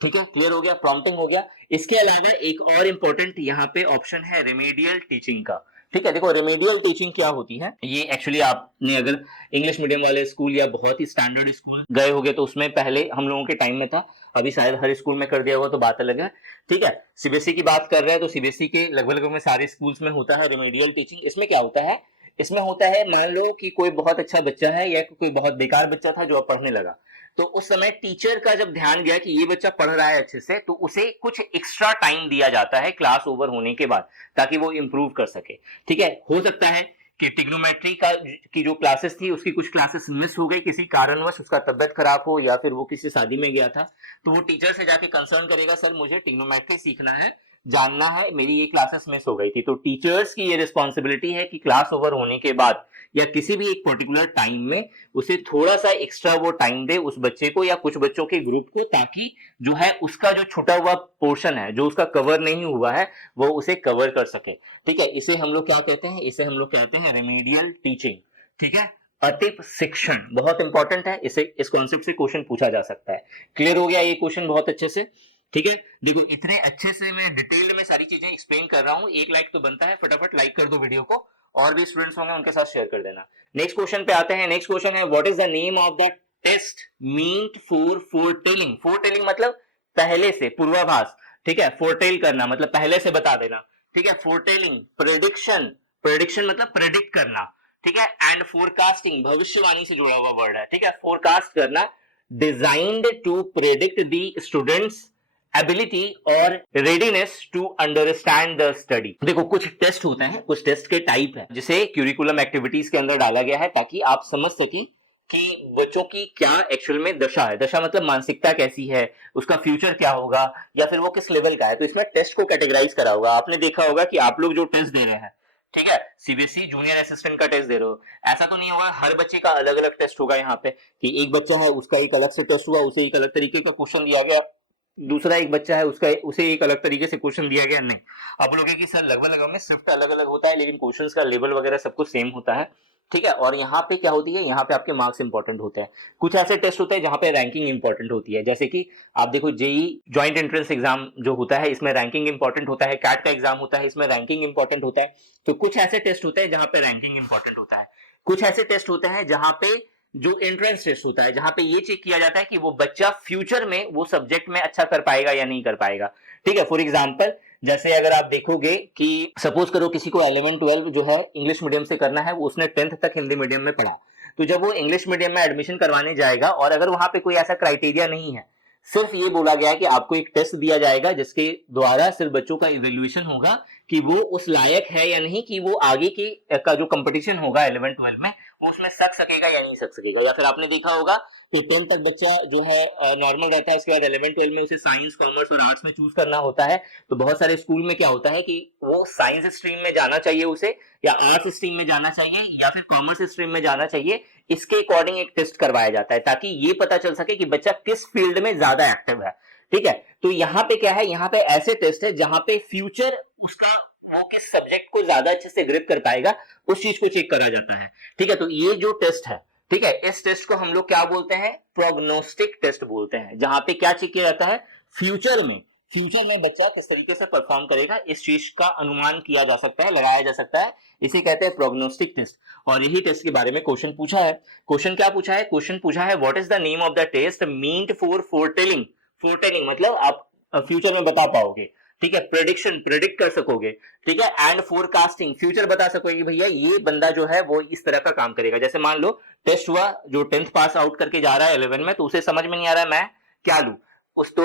ठीक है, क्लियर हो गया, प्रॉम्प्टिंग हो गया। इसके अलावा एक और इंपॉर्टेंट यहाँ पे ऑप्शन है रिमेडियल टीचिंग का। ठीक है, देखो रिमेडियल टीचिंग क्या होती है, ये एक्चुअली आपने अगर इंग्लिश मीडियम वाले स्कूल या बहुत ही स्टैंडर्ड स्कूल गए होंगे तो उसमें पहले हम लोगों के टाइम में था, अभी शायद हर स्कूल में कर दिया होगा तो बात अलग है। ठीक है, सीबीएसई की बात कर रहे हैं तो सीबीएसई के लगभग में सारे स्कूल्स में होता है रिमेडियल टीचिंग। इसमें क्या होता है, इसमें होता है, मान लो कि कोई बहुत अच्छा बच्चा है या कोई बहुत बेकार बच्चा था जो अब पढ़ने लगा, तो उस समय टीचर का जब ध्यान गया कि ये बच्चा पढ़ रहा है अच्छे से, तो उसे कुछ एक्स्ट्रा टाइम दिया जाता है क्लास ओवर होने के बाद ताकि वो इंप्रूव कर सके। ठीक है, हो सकता है कि ट्रिग्नोमेट्री का की जो क्लासेस थी उसकी कुछ क्लासेस मिस हो गई किसी कारणवश, उसका तबियत खराब हो या फिर वो किसी शादी में गया था, तो वो टीचर से जाके कंसर्न करेगा सर मुझे ट्रिग्नोमेट्री सीखना है, जानना है, मेरी ये क्लासेस मिस हो गई थी। तो टीचर्स की ये रिस्पॉन्सिबिलिटी है कि क्लास ओवर होने के बाद या किसी भी एक पर्टिकुलर टाइम में उसे थोड़ा सा एक्स्ट्रा वो टाइम दे उस बच्चे को या कुछ बच्चों के ग्रुप को, ताकि जो है उसका जो छूटा हुआ पोर्शन है जो उसका कवर नहीं हुआ है वो उसे कवर कर सके। ठीक है, इसे हम लोग क्या कहते हैं, इसे हम लोग कहते हैं रेमेडियल टीचिंग। ठीक है, अतिप शिक्षण बहुत इंपॉर्टेंट है, इसे इस कॉन्सेप्ट से क्वेश्चन पूछा जा सकता है। क्लियर हो गया ये क्वेश्चन बहुत अच्छे से। ठीक है, देखो इतने अच्छे से मैं डिटेल्ड में सारी चीजें एक्सप्लेन कर रहा हूँ, एक लाइक तो बनता है, फटाफट लाइक कर दो वीडियो को, और भी स्टूडेंट्स होंगे उनके साथ शेयर कर देना। नेक्स्ट क्वेश्चन पे आते हैं। नेक्स्ट क्वेश्चन है what is the name of the test meant for foretelling. Foretelling मतलब पहले से, पूर्वाभास, ठीक है, फोरटेल करना मतलब पहले से बता देना, ठीक है, फोरटेलिंग, प्रेडिक्शन, प्रेडिक्शन मतलब प्रेडिक्ट करना, ठीक है, एंड फोरकास्टिंग भविष्यवाणी से जुड़ा हुआ वर्ड है, ठीक है, फोरकास्ट करना, designed to predict the students ability और readiness to understand the study. देखो कुछ टेस्ट होते हैं, कुछ टेस्ट के टाइप है जिसे क्यूरिकुलम एक्टिविटीज के अंदर डाला गया है ताकि आप समझ सके कि बच्चों की क्या एक्चुअल में दशा है। दशा मतलब मानसिकता कैसी है, उसका फ्यूचर क्या होगा, या फिर वो किस लेवल का है। तो इसमें टेस्ट को कैटेगराइज करा होगा। आपने देखा होगा कि आप लोग जो टेस्ट दे रहे हैं, ठीक है, सीबीएसई जूनियर असिस्टेंट का टेस्ट दे रहे हो, ऐसा तो नहीं होगा हर बच्चे का अलग अलग टेस्ट होगा यहाँ पे कि एक बच्चा है उसका एक अलग से टेस्ट हुआ, उसे एक अलग तरीके का क्वेश्चन दिया गया, दूसरा एक बच्चा है उसका उसे एक अलग तरीके से क्वेश्चन दिया गया। नहीं, आप लोगों की सर लगभग लगभग में शिफ्ट अलग अलग होता है, लेकिन क्वेश्चंस का लेवल वगैरह सब कुछ सेम होता है, ठीक है। और यहाँ पे क्या होती है, यहाँ पे आपके मार्क्स इंपॉर्टेंट होते हैं। कुछ ऐसे टेस्ट होते हैं जहाँ पे रैंकिंग इंपॉर्टेंट होती है, जैसे कि आप देखो जेई ज्वाइंट एंट्रेंस एग्जाम जो होता है इसमें रैंकिंग इंपॉर्टेंट होता है, कैट का एग्जाम होता है इसमें रैंकिंग इंपॉर्टेंट होता है। तो कुछ ऐसे टेस्ट होते हैं जहाँ पे रैंकिंग इंपॉर्टेंट होता है, कुछ ऐसे टेस्ट होते हैं जहाँ पे जो एंट्रेंस टेस्ट होता है, जहां पे ये चेक किया जाता है कि वो बच्चा फ्यूचर में वो सब्जेक्ट में अच्छा कर पाएगा या नहीं कर पाएगा, ठीक है। फॉर एग्जांपल जैसे अगर आप देखोगे कि सपोज करो किसी को 11 12 जो है इंग्लिश मीडियम से करना है, वो उसने 10th तक हिंदी मीडियम में पढ़ा, तो जब वो इंग्लिश मीडियम में एडमिशन करवाने जाएगा और अगर वहां पे कोई ऐसा क्राइटेरिया नहीं है, सिर्फ ये बोला गया है कि आपको एक टेस्ट दिया जाएगा जिसके द्वारा सिर्फ बच्चों का इवेल्युएशन होगा कि वो उस लायक है या नहीं, कि वो आगे की का जो कंपटीशन होगा 11 12 में वो उसमें सक सकेगा या नहीं सक सकेगा। या फिर आपने देखा होगा कि 10th तक बच्चा जो है नॉर्मल रहता है, उसके बाद 11 12 में उसे साइंस कॉमर्स और आर्ट्स में चूज करना होता है। तो बहुत सारे स्कूल में क्या होता है कि वो साइंस स्ट्रीम में जाना चाहिए उसे, या आर्ट्स स्ट्रीम में जाना चाहिए, या फिर कॉमर्स स्ट्रीम में जाना चाहिए, इसके अकॉर्डिंग एक टेस्ट करवाया जाता है ताकि ये पता चल सके कि बच्चा किस फील्ड में ज्यादा एक्टिव है, ठीक है। तो यहाँ पे क्या है, यहाँ पे ऐसे टेस्ट है जहां पे फ्यूचर उसका वो किस सब्जेक्ट को ज्यादा अच्छे से ग्रिप कर पाएगा उस चीज को चेक करा जाता है, ठीक है। तो ये जो टेस्ट है, ठीक है, इस टेस्ट को हम लोग क्या बोलते हैं, प्रोग्नोस्टिक टेस्ट बोलते हैं, जहां पे क्या चेक किया जाता है, फ्यूचर में बच्चा किस तरीके से परफॉर्म करेगा इस चीज का अनुमान किया जा सकता है, लगाया जा सकता है, इसे कहते हैं प्रोग्नोस्टिक टेस्ट। और यही टेस्ट के बारे में क्वेश्चन पूछा है। क्वेश्चन क्या पूछा है, क्वेश्चन पूछा है what is the name of the test meant for foretelling. Foretelling मतलब आप फ्यूचर में बता पाओगे, ठीक है, प्रेडिक्शन प्रेडिक्ट कर सकोगे, ठीक है, एंड फोरकास्टिंग फ्यूचर बता सकोगे भैया ये बंदा जो है वो इस तरह का काम करेगा। जैसे मान लो टेस्ट हुआ, जो 10th पास आउट करके जा रहा है 11 में, तो उसे समझ में नहीं आ रहा है मैं क्या लूं, उस तो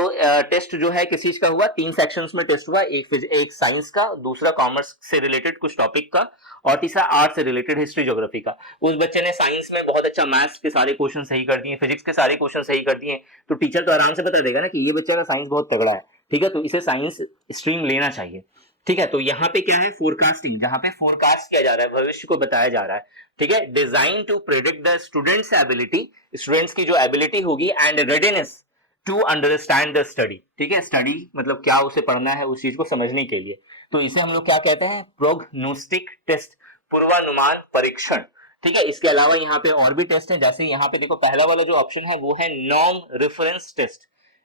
टेस्ट जो है किस चीज का हुआ, 3 सेक्शंस में टेस्ट हुआ, एक साइंस का, दूसरा कॉमर्स से रिलेटेड कुछ टॉपिक का, और तीसरा आर्ट से रिलेटेड हिस्ट्री ज्योग्राफी का। उस बच्चे ने साइंस में बहुत अच्छा मैथ्स के सारे क्वेश्चन सही कर दिए, फिजिक्स के सारे क्वेश्चन सही कर दिए, तो टीचर तो आराम से बता देगा ना कि ये बच्चे का साइंस बहुत तगड़ा है, ठीक है, तो इसे साइंस स्ट्रीम लेना चाहिए, ठीक है। तो यहाँ पे क्या है, फोरकास्टिंग, जहां पे फोरकास्ट किया जा रहा है, भविष्य को बताया जा रहा है, ठीक है, design to predict the students ability, students की जो एबिलिटी होगी, and readiness to understand the study, ठीक है, स्टडी मतलब क्या उसे पढ़ना है उस चीज को समझने के लिए। तो इसे हम लोग क्या कहते हैं, प्रोग्नोस्टिक टेस्ट, पूर्वानुमान परीक्षण, ठीक है। इसके अलावा यहाँ पे और भी टेस्ट है, जैसे यहाँ पे देखो पहला वाला जो ऑप्शन है वो है नॉर्म रेफरेंस टेस्ट,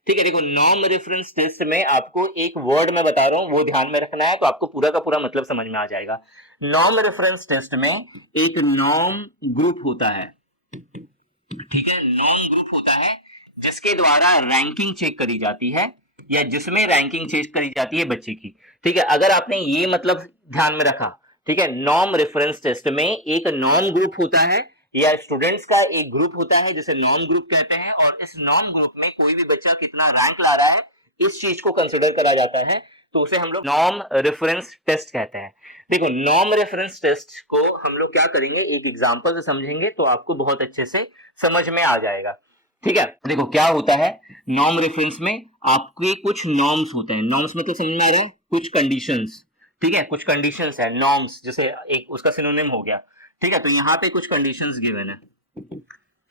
ठीक है। देखो नॉर्म रेफरेंस टेस्ट में आपको एक वर्ड में बता रहा हूं वो ध्यान में रखना है, तो आपको पूरा का पूरा मतलब समझ में आ जाएगा। नॉर्म रेफरेंस टेस्ट में एक नॉर्म ग्रुप होता है, ठीक है, नॉर्म ग्रुप होता है जिसके द्वारा रैंकिंग चेक करी जाती है, या जिसमें रैंकिंग चेक करी जाती है बच्चे की, ठीक है। अगर आपने ये मतलब ध्यान में रखा, ठीक है, नॉर्म रेफरेंस टेस्ट में एक नॉर्म ग्रुप होता है या स्टूडेंट्स का एक ग्रुप होता है जिसे नॉर्म ग्रुप कहते हैं, और इस नॉर्म ग्रुप में कोई भी बच्चा कितना रैंक ला रहा है इस चीज को कंसिडर करा जाता है, तो उसे हम लोग नॉर्म रेफरेंस टेस्ट कहते हैं। देखो नॉर्म रेफरेंस टेस्ट को हम लोग क्या करेंगे, एक एग्जांपल से समझेंगे तो आपको बहुत अच्छे से समझ में आ जाएगा, ठीक है। देखो क्या होता है, नॉर्म रेफरेंस में आपके कुछ नॉर्म्स होते हैं, नॉर्म्स में तो समझ में आ रहा है, कुछ कंडीशंस, ठीक है, कुछ कंडीशंस है, नॉर्म्स जैसे एक उसका सिनोनिम हो गया, ठीक है। तो यहाँ पे कुछ कंडीशंस गिवन है,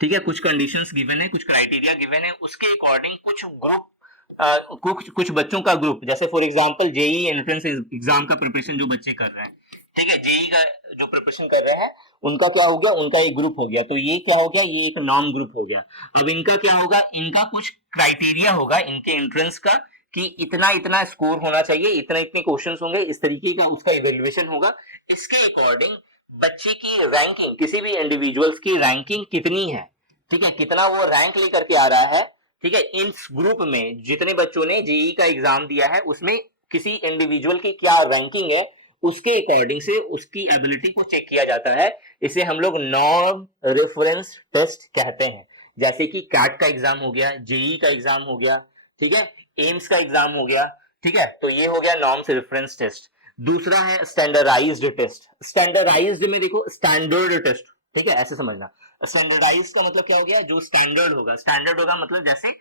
ठीक है, कुछ कंडीशंस गिवन है, कुछ क्राइटेरिया गिवन है, उसके अकॉर्डिंग कुछ ग्रुप कुछ बच्चों का ग्रुप, जैसे for example JEE entrance exam का प्रिपरेशन जो बच्चे कर रहे हैं, ठीक है, जेईई का जो प्रिपरेशन कर रहे हैं उनका क्या हो गया, उनका एक ग्रुप हो गया, तो ये क्या हो गया, ये एक नॉर्म ग्रुप हो गया। अब इनका क्या होगा, इनका कुछ क्राइटेरिया होगा इनके एंट्रेंस का कि इतना इतना स्कोर होना चाहिए, इतना इतने क्वेश्चंस होंगे, इस तरीके का उसका इवेल्युएशन होगा। इसके अकॉर्डिंग बच्चे की रैंकिंग, किसी भी इंडिविजुअल्स की रैंकिंग कितनी है, ठीक है, कितना वो रैंक लेकर के आ रहा है, ठीक है, इस ग्रुप में जितने बच्चों ने जेईई का एग्जाम दिया है उसमें किसी इंडिविजुअल की क्या रैंकिंग है, उसके अकॉर्डिंग से उसकी एबिलिटी को चेक किया जाता है। इसे हम लोग नॉर्म रेफरेंस टेस्ट कहते हैं। जैसे कि कैट का एग्जाम हो गया, जेईई का एग्जाम हो गया, ठीक है, एम्स का एग्जाम हो गया, ठीक है, तो ये हो गया नॉर्म्स रेफरेंस टेस्ट। दूसरा है स्टैंडर्डाइज्ड टेस्ट। स्टैंडर्डाइज्ड में देखो स्टैंडर्ड टेस्ट, ठीक है, ऐसे समझना। स्टैंडर्डाइज्ड का मतलब क्या हो गया, जो स्टैंडर्ड होगा। स्टैंडर्ड होगा मतलब जैसे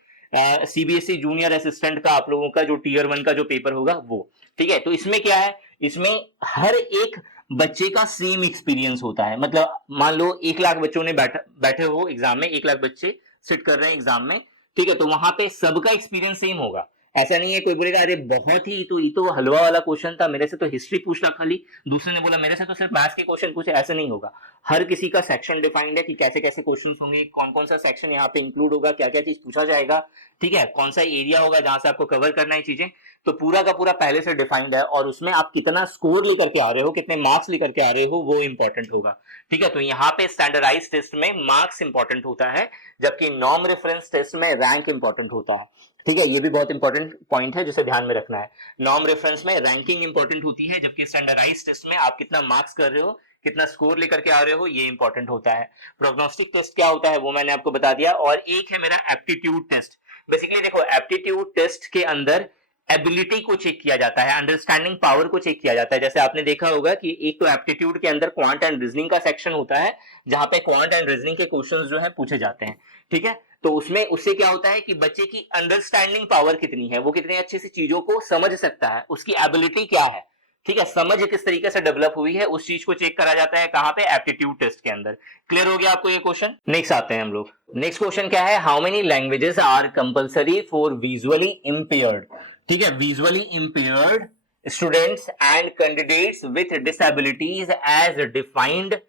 सीबीएसई जूनियर असिस्टेंट का आप लोगों का जो टीयर 1 का जो पेपर होगा वो, ठीक है। तो इसमें क्या है, इसमें हर एक बच्चे का सेम एक्सपीरियंस होता है। मतलब मान लो 1 लाख बच्चों ने बैठे हो एग्जाम में, 1 लाख बच्चे सिट कर रहे हैं एग्जाम में, ठीक है, तो वहां पे सबका एक्सपीरियंस सेम होगा। ऐसा नहीं है कोई बोलेगा अरे बहुत ही तो ये तो हलवा वाला क्वेश्चन था, मेरे से तो हिस्ट्री पूछ रहा खाली, दूसरे ने बोला मेरे से तो सिर्फ मैथ्स के क्वेश्चन पूछे, ऐसा नहीं होगा। हर किसी का सेक्शन डिफाइंड है कि कैसे कैसे क्वेश्चन होंगे, कौन कौन सा सेक्शन यहाँ पे इंक्लूड होगा, क्या क्या चीज पूछा जाएगा, ठीक है, कौन सा एरिया होगा जहां से आपको कवर करना है चीजें, तो पूरा का पूरा पहले से डिफाइंड है। और उसमें आप कितना स्कोर लेकर के आ रहे हो, कितने मार्क्स लेकर के आ रहे हो, वो इंपॉर्टेंट होगा, ठीक है। तो यहाँ पे स्टैंडर्डाइज टेस्ट में मार्क्स इंपॉर्टेंट होता है, जबकि नॉर्म रेफरेंस टेस्ट में रैंक इंपॉर्टेंट होता है, ठीक है। ये भी बहुत इंपॉर्टेंट पॉइंट है जिसे ध्यान में रखना है। नॉर्म रेफरेंस में रैंकिंग इंपॉर्टेंट होती है, जबकि स्टैंडर्डाइज टेस्ट में आप कितना मार्क्स कर रहे हो, कितना स्कोर लेकर के आ रहे हो, ये इंपॉर्टेंट होता है। प्रोग्नोस्टिक टेस्ट क्या होता है वो मैंने आपको बता दिया। और एक है मेरा एप्टीट्यूड टेस्ट। बेसिकली देखो एप्टीट्यूड टेस्ट के अंदर एबिलिटी को चेक किया जाता है, अंडरस्टैंडिंग पावर को चेक किया जाता है। जैसे आपने देखा होगा कि एक तो एप्टीट्यूड के अंदर क्वांट एंड रीजनिंग का सेक्शन होता है, जहां पे क्वांट एंड रीजनिंग के क्वेश्चंस जो है पूछे जाते हैं, ठीक है। तो उसमें उससे क्या होता है कि बच्चे की अंडरस्टैंडिंग पावर कितनी है, वो कितने अच्छे से चीजों को समझ सकता है, उसकी एबिलिटी क्या है, ठीक है, समझ किस तरीके से डेवलप हुई है, उस चीज को चेक करा जाता है कहां पे, एप्टीट्यूड टेस्ट के अंदर। क्लियर हो गया आपको ये क्वेश्चन। नेक्स्ट आते हैं हम लोग। नेक्स्ट क्वेश्चन क्या है, how many languages are compulsory for visually impaired, ठीक है, visually impaired students and candidates with disabilities as defined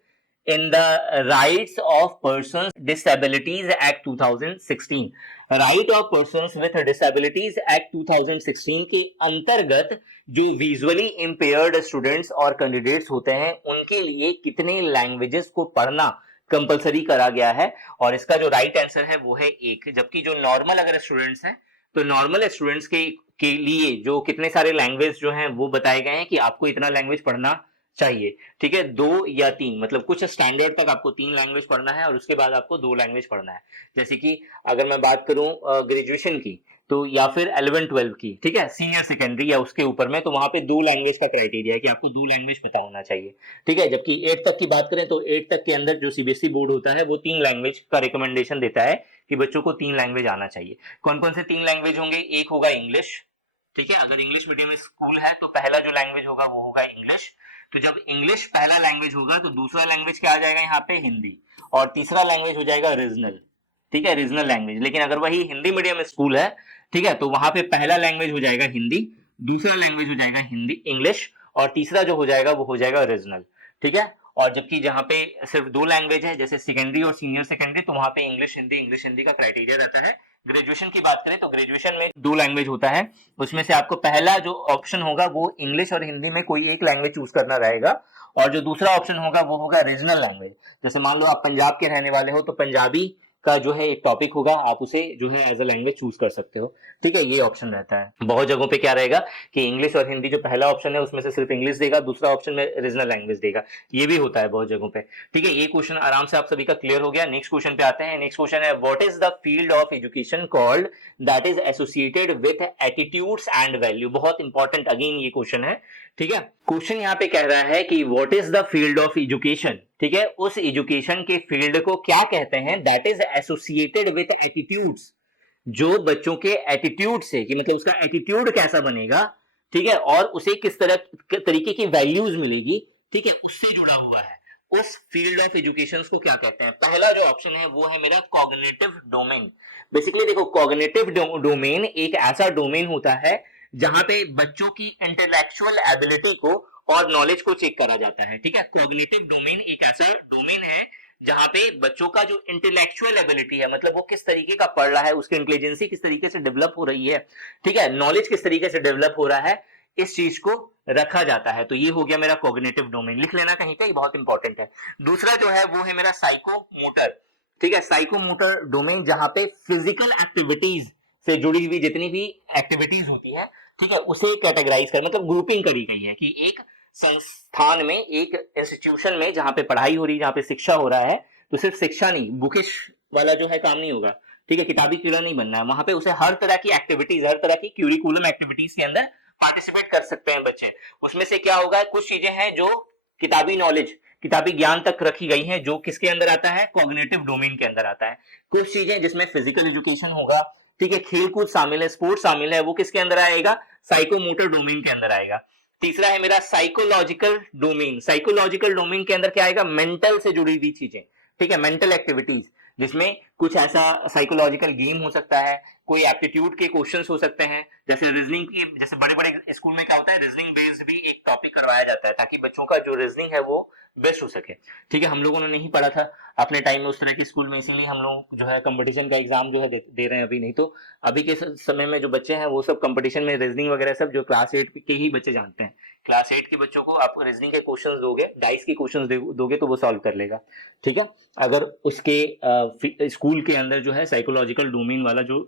in the Rights of Persons Disabilities Act 2016। Right of persons with disabilities act 2016 के अंतर्गत जो visually impaired students और candidates होते हैं उनके लिए कितने लैंग्वेजेस को पढ़ना कंपलसरी करा गया है। और इसका जो राइट आंसर है वो है 1। जबकि जो नॉर्मल अगर स्टूडेंट्स हैं तो नॉर्मल स्टूडेंट्स के लिए जो कितने सारे लैंग्वेज जो हैं वो बताए गए हैं कि आपको इतना लैंग्वेज पढ़ना चाहिए, ठीक है, 2 या 3, मतलब कुछ स्टैंडर्ड तक आपको 3 लैंग्वेज पढ़ना है और उसके बाद आपको 2 लैंग्वेज पढ़ना है। जैसे कि अगर मैं बात करूं ग्रेजुएशन की तो, या फिर 11-12 की, ठीक है, सीनियर सेकेंडरी या उसके ऊपर में, तो वहां पे 2 लैंग्वेज का क्राइटेरिया है कि आपको 2 लैंग्वेज पता होना चाहिए, ठीक है। जबकि 8 तक की बात करें तो 8 तक के अंदर जो सीबीएसई बोर्ड होता है वो 3 लैंग्वेज का रिकमेंडेशन देता है कि बच्चों को 3 लैंग्वेज आना चाहिए। कौन कौन से 3 लैंग्वेज होंगे, एक होगा इंग्लिश, ठीक है, अगर इंग्लिश मीडियम स्कूल है तो पहला जो लैंग्वेज होगा वो होगा इंग्लिश। तो जब इंग्लिश पहला लैंग्वेज होगा तो दूसरा लैंग्वेज क्या आ जाएगा यहाँ पे, हिंदी, और तीसरा लैंग्वेज हो जाएगा रीजनल, ठीक है, रीजनल लैंग्वेज। लेकिन अगर वही हिंदी मीडियम स्कूल है, ठीक है, तो वहां पे पहला लैंग्वेज हो जाएगा हिंदी, दूसरा लैंग्वेज हो जाएगा हिंदी इंग्लिश, और तीसरा जो हो जाएगा वो हो जाएगा रीजनल, ठीक है। और जबकि जहां पे सिर्फ 2 लैंग्वेज है जैसे सेकेंडरी और सीनियर सेकेंडरी, तो वहां पे इंग्लिश हिंदी का क्राइटेरिया रहता है। ग्रेजुएशन की बात करें तो ग्रेजुएशन में 2 लैंग्वेज होता है, उसमें से आपको पहला जो ऑप्शन होगा वो इंग्लिश और हिंदी में कोई एक लैंग्वेज चूज करना रहेगा, और जो दूसरा ऑप्शन होगा वो होगा रीजनल लैंग्वेज। जैसे मान लो आप पंजाब के रहने वाले हो तो पंजाबी का जो है एक टॉपिक होगा, आप उसे जो है एज अ लैंग्वेज चूज कर सकते हो, ठीक है, ये ऑप्शन रहता है। बहुत जगहों पे क्या रहेगा कि इंग्लिश और हिंदी जो पहला ऑप्शन है उसमें से सिर्फ इंग्लिश देगा, दूसरा ऑप्शन में रीजनल लैंग्वेज देगा, ये भी होता है बहुत जगहों पे, ठीक है। ये क्वेश्चन आराम से आप सभी का क्लियर हो गया। नेक्स्ट क्वेश्चन पे आते हैं। नेक्स्ट क्वेश्चन है, what is the field of education called that is associated with attitudes and value. बहुत इंपॉर्टेंट अगेन ये क्वेश्चन है, ठीक है। क्वेश्चन यहाँ पे कह रहा है कि what is the field of education, ठीक है, उस एजुकेशन के फील्ड को क्या कहते हैं, that is associated with attitudes, जो बच्चों के एटीट्यूड से, कि मतलब उसका एटीट्यूड कैसा बनेगा, ठीक है, और उसे किस तरह तरीके की वैल्यूज मिलेगी, ठीक है, उससे जुड़ा हुआ है। उस फील्ड ऑफ एजुकेशन को क्या कहते हैं। पहला जो ऑप्शन है वो है मेरा कॉग्निटिव डोमेन। बेसिकली देखो कॉग्निटिव डोमेन एक ऐसा डोमेन होता है जहां पे बच्चों की इंटेलेक्चुअल एबिलिटी को और नॉलेज को चेक करा जाता है, ठीक है। कॉग्निटिव डोमेन एक ऐसा डोमेन है जहां पे बच्चों का जो इंटेलेक्चुअल एबिलिटी है, मतलब वो किस तरीके का पढ़ रहा है, उसकी इंटेलिजेंसी किस तरीके से डेवलप हो रही है, ठीक है, नॉलेज किस तरीके से डेवलप हो रहा है, इस चीज को रखा जाता है। तो ये हो गया मेरा कॉग्निटिव डोमेन, लिख लेना कहीं पे, ये बहुत इंपॉर्टेंट है। दूसरा जो है वो है मेरा साइकोमोटर, ठीक है, साइकोमोटर डोमेन, जहां पे फिजिकल एक्टिविटीज से जुड़ी हुई जितनी भी एक्टिविटीज होती है, ठीक है, उसे कैटेगराइज कर, मतलब ग्रुपिंग करी गई है कि एक संस्थान में, एक इंस्टीट्यूशन में जहां पे पढ़ाई हो रही है, जहां पे शिक्षा हो रहा है, तो सिर्फ शिक्षा नहीं, बुकिश वाला जो है काम नहीं होगा, ठीक है, किताबी कीड़ा नहीं बनना है, वहां पे उसे हर तरह की एक्टिविटीज, हर तरह की क्यूरिकुलम एक्टिविटीज के अंदर पार्टिसिपेट कर सकते हैं बच्चे। उसमें से क्या होगा, कुछ चीजें हैं जो किताबी नॉलेज, किताबी ज्ञान तक रखी गई हैं, जो किसके अंदर आता है, कॉग्निटिव डोमेन के अंदर आता है। कुछ चीजें जिसमें फिजिकल एजुकेशन होगा, ठीक है, खेलकूद शामिल है, स्पोर्ट्स शामिल है, वो किसके अंदर आएगा, साइकोमोटर डोमेन के अंदर आएगा। तीसरा है मेरा साइकोलॉजिकल डोमेन, साइकोलॉजिकल डोमेन के अंदर क्या आएगा, मेंटल से जुड़ी हुई चीजें, ठीक है, मेंटल एक्टिविटीज, जिसमें कुछ ऐसा साइकोलॉजिकल गेम हो सकता है, कोई एप्टीट्यूड के क्वेश्चंस हो सकते हैं, जैसे रीजनिंग की, जैसे बड़े बड़े स्कूल में क्या होता है, रीजनिंग बेस्ड भी एक टॉपिक करवाया जाता है, ताकि बच्चों का जो रीजनिंग है वो बेस्ट हो सके, ठीक है। हम लोगों ने नहीं पढ़ा था अपने टाइम में उस तरह के स्कूल में, इसीलिए हम लोग जो है कंपटीशन का एग्जाम जो है दे रहे हैं अभी, नहीं तो अभी के समय में जो बच्चे हैं वो सब कंपटीशन में रीजनिंग वगैरह सब जो क्लास 8 के ही बच्चे जानते हैं। क्लास 8 के बच्चों को आप रीजनिंग के क्वेश्चंस दोगे, डाइस के क्वेश्चंस दोगे तो वो सॉल्व कर लेगा, ठीक है, अगर उसके स्कूल के अंदर जो है साइकोलॉजिकल डोमेन वाला जो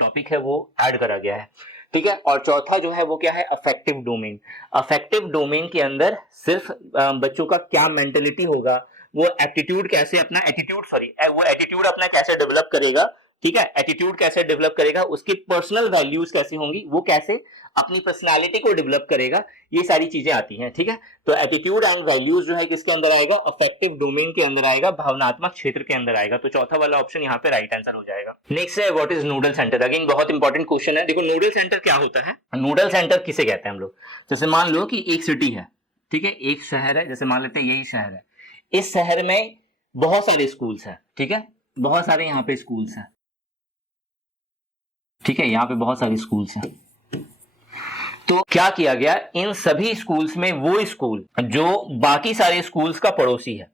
टॉपिक है वो ऐड करा गया है, ठीक है। और चौथा जो है वो क्या है, अफेक्टिव डोमेन। अफेक्टिव डोमेन के अंदर सिर्फ बच्चों का क्या मेंटेलिटी होगा, वो एप्टीट्यूड कैसे अपना वो एटीट्यूड अपना कैसे डेवलप करेगा, ठीक है, एटीट्यूड कैसे डेवलप करेगा, उसकी पर्सनल वैल्यूज कैसी होंगी, वो कैसे अपनी पर्सनालिटी को डेवलप करेगा, ये सारी चीजें आती हैं, ठीक है। तो एटीट्यूड एंड वैल्यूज जो है किसके अंदर आएगा, अफेक्टिव डोमेन के अंदर आएगा, भावनात्मक क्षेत्र के अंदर आएगा। तो चौथा वाला ऑप्शन यहाँ पे राइट आंसर हो जाएगा। नेक्स्ट है what is nodal centre, again बहुत इंपॉर्टेंट क्वेश्चन है। देखो नोडल सेंटर क्या होता है, नोडल सेंटर किसे कहते हैं हम लोग, जैसे मान लो कि एक सिटी है, ठीक है, एक शहर है, जैसे मान लेते हैं यही शहर है, इस शहर में बहुत सारे स्कूल्स हैं, ठीक है, बहुत सारे यहाँ पे स्कूल्स हैं, ठीक है, यहाँ पे बहुत सारे स्कूल्स हैं। तो क्या किया गया, इन सभी स्कूल्स में वो स्कूल जो बाकी सारे स्कूल्स का पड़ोसी है,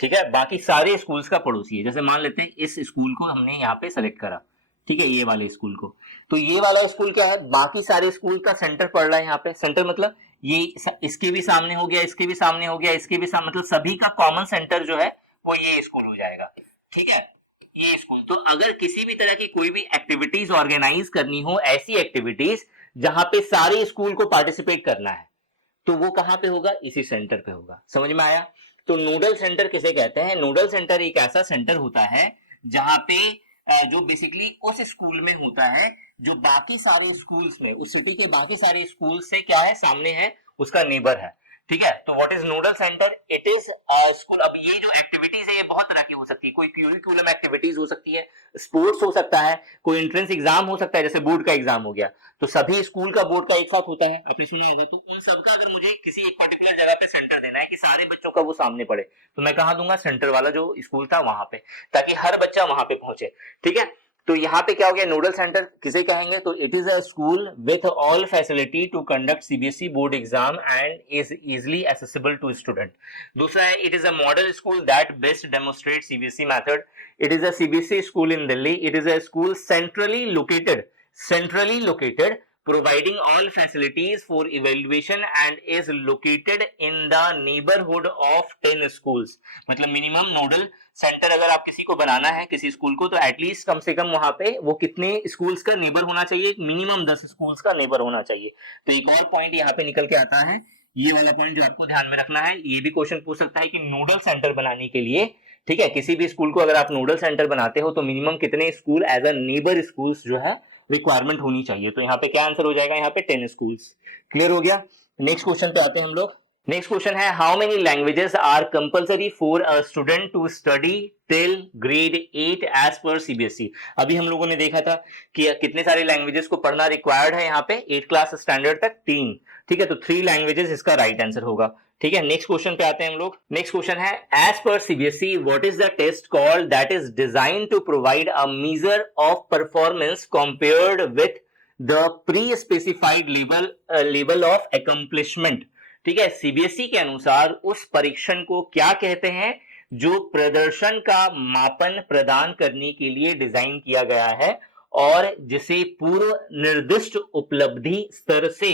ठीक है, बाकी सारे स्कूल्स का पड़ोसी है, जैसे मान लेते हैं इस स्कूल को हमने यहाँ पे सेलेक्ट करा, ठीक है, ये वाले स्कूल को, तो ये वाला स्कूल क्या है, बाकी सारे स्कूल का सेंटर पड़ रहा है यहाँ पे, सेंटर मतलब ये इसके भी सामने हो गया, इसके भी सामने हो गया, इसके भी सामने, मतलब सभी का कॉमन सेंटर जो है वो ये स्कूल हो जाएगा, ठीक है, ये स्कूल। तो अगर किसी भी तरह की कोई भी एक्टिविटीज ऑर्गेनाइज करनी हो, ऐसी एक्टिविटीज जहां पे सारे स्कूल को पार्टिसिपेट करना है, तो वो कहां पे होगा, इसी सेंटर पे होगा। समझ में आया। तो नोडल सेंटर किसे कहते हैं, नोडल सेंटर एक ऐसा सेंटर होता है जहां पे जो बेसिकली उस स्कूल में होता है जो बाकी सारे स्कूल्स में, उस सिटी के बाकी सारे स्कूल से क्या है, सामने है, उसका नेबर है, ठीक है। तो what is nodal centre, it is school. अब ये जो एक्टिविटीज है ये बहुत तरह की हो सकती है, कोई क्यूरिकुलम एक्टिविटीज हो सकती है, स्पोर्ट्स हो सकता है, कोई एंट्रेंस एग्जाम हो सकता है, जैसे बोर्ड का एग्जाम हो गया, तो सभी स्कूल का बोर्ड का एक साथ होता है, आपने सुना होगा। तो उन सबका अगर मुझे किसी एक पर्टिकुलर जगह पे सेंटर देना है कि सारे बच्चों का वो सामने पड़े, तो मैं कहाँ दूंगा, सेंटर वाला जो स्कूल था वहां पे, ताकि हर बच्चा वहां पे पहुंचे, ठीक है। तो यहाँ पे क्या हो गया, नोडल सेंटर किसे कहेंगे, तो it is a school with all facility to conduct CBSE board exam and is easily accessible to student. दूसरा है, it is a model school that best demonstrate CBSE method. It is a CBSE school in Delhi. It is a school centrally located providing all facilities for evaluation and is located in the neighborhood of 10 schools। मतलब minimum nodal centre अगर आप किसी को बनाना है, किसी school को, तो at least कम से कम वहां पे वो कितने स्कूल्स का नेबर होना चाहिए, मिनिमम 10 स्कूल्स का नेबर होना चाहिए। तो एक और पॉइंट यहाँ पे निकल के आता है, ये वाला पॉइंट जो आपको ध्यान में रखना है। ये भी क्वेश्चन पूछ सकता है कि नोडल सेंटर बनाने के लिए, ठीक है, किसी भी स्कूल को अगर आप नोडल सेंटर बनाते हो तो मिनिमम कितने school as a neighbour schools जो है रिक्वायरमेंट होनी चाहिए। तो यहाँ पे क्या आंसर हो जाएगा, यहाँ पे 10 स्कूल्स। क्लियर हो गया। नेक्स्ट क्वेश्चन पे आते हैं हम लोग। नेक्स्ट क्वेश्चन है, how many languages are compulsory for a student to study till grade 8 as per CBSE. अभी हम लोगों ने देखा था कि कितने सारे लैंग्वेजेस को पढ़ना रिक्वायर्ड है यहाँ पे 8 क्लास स्टैंडर्ड तक, 3, ठीक है। तो 3 लैंग्वेजेस इसका राइट आंसर होगा, ठीक है। नेक्स्ट क्वेश्चन पे आते हैं हम लोग। नेक्स्ट क्वेश्चन है, as per CBSE what is the test called that is design to provide a measure of performance compared with the pre specified level of accomplishment. ठीक है, सीबीएसई के अनुसार उस परीक्षण को क्या कहते हैं जो प्रदर्शन का मापन प्रदान करने के लिए डिजाइन किया गया है और जिसे पूर्व निर्दिष्ट उपलब्धि स्तर से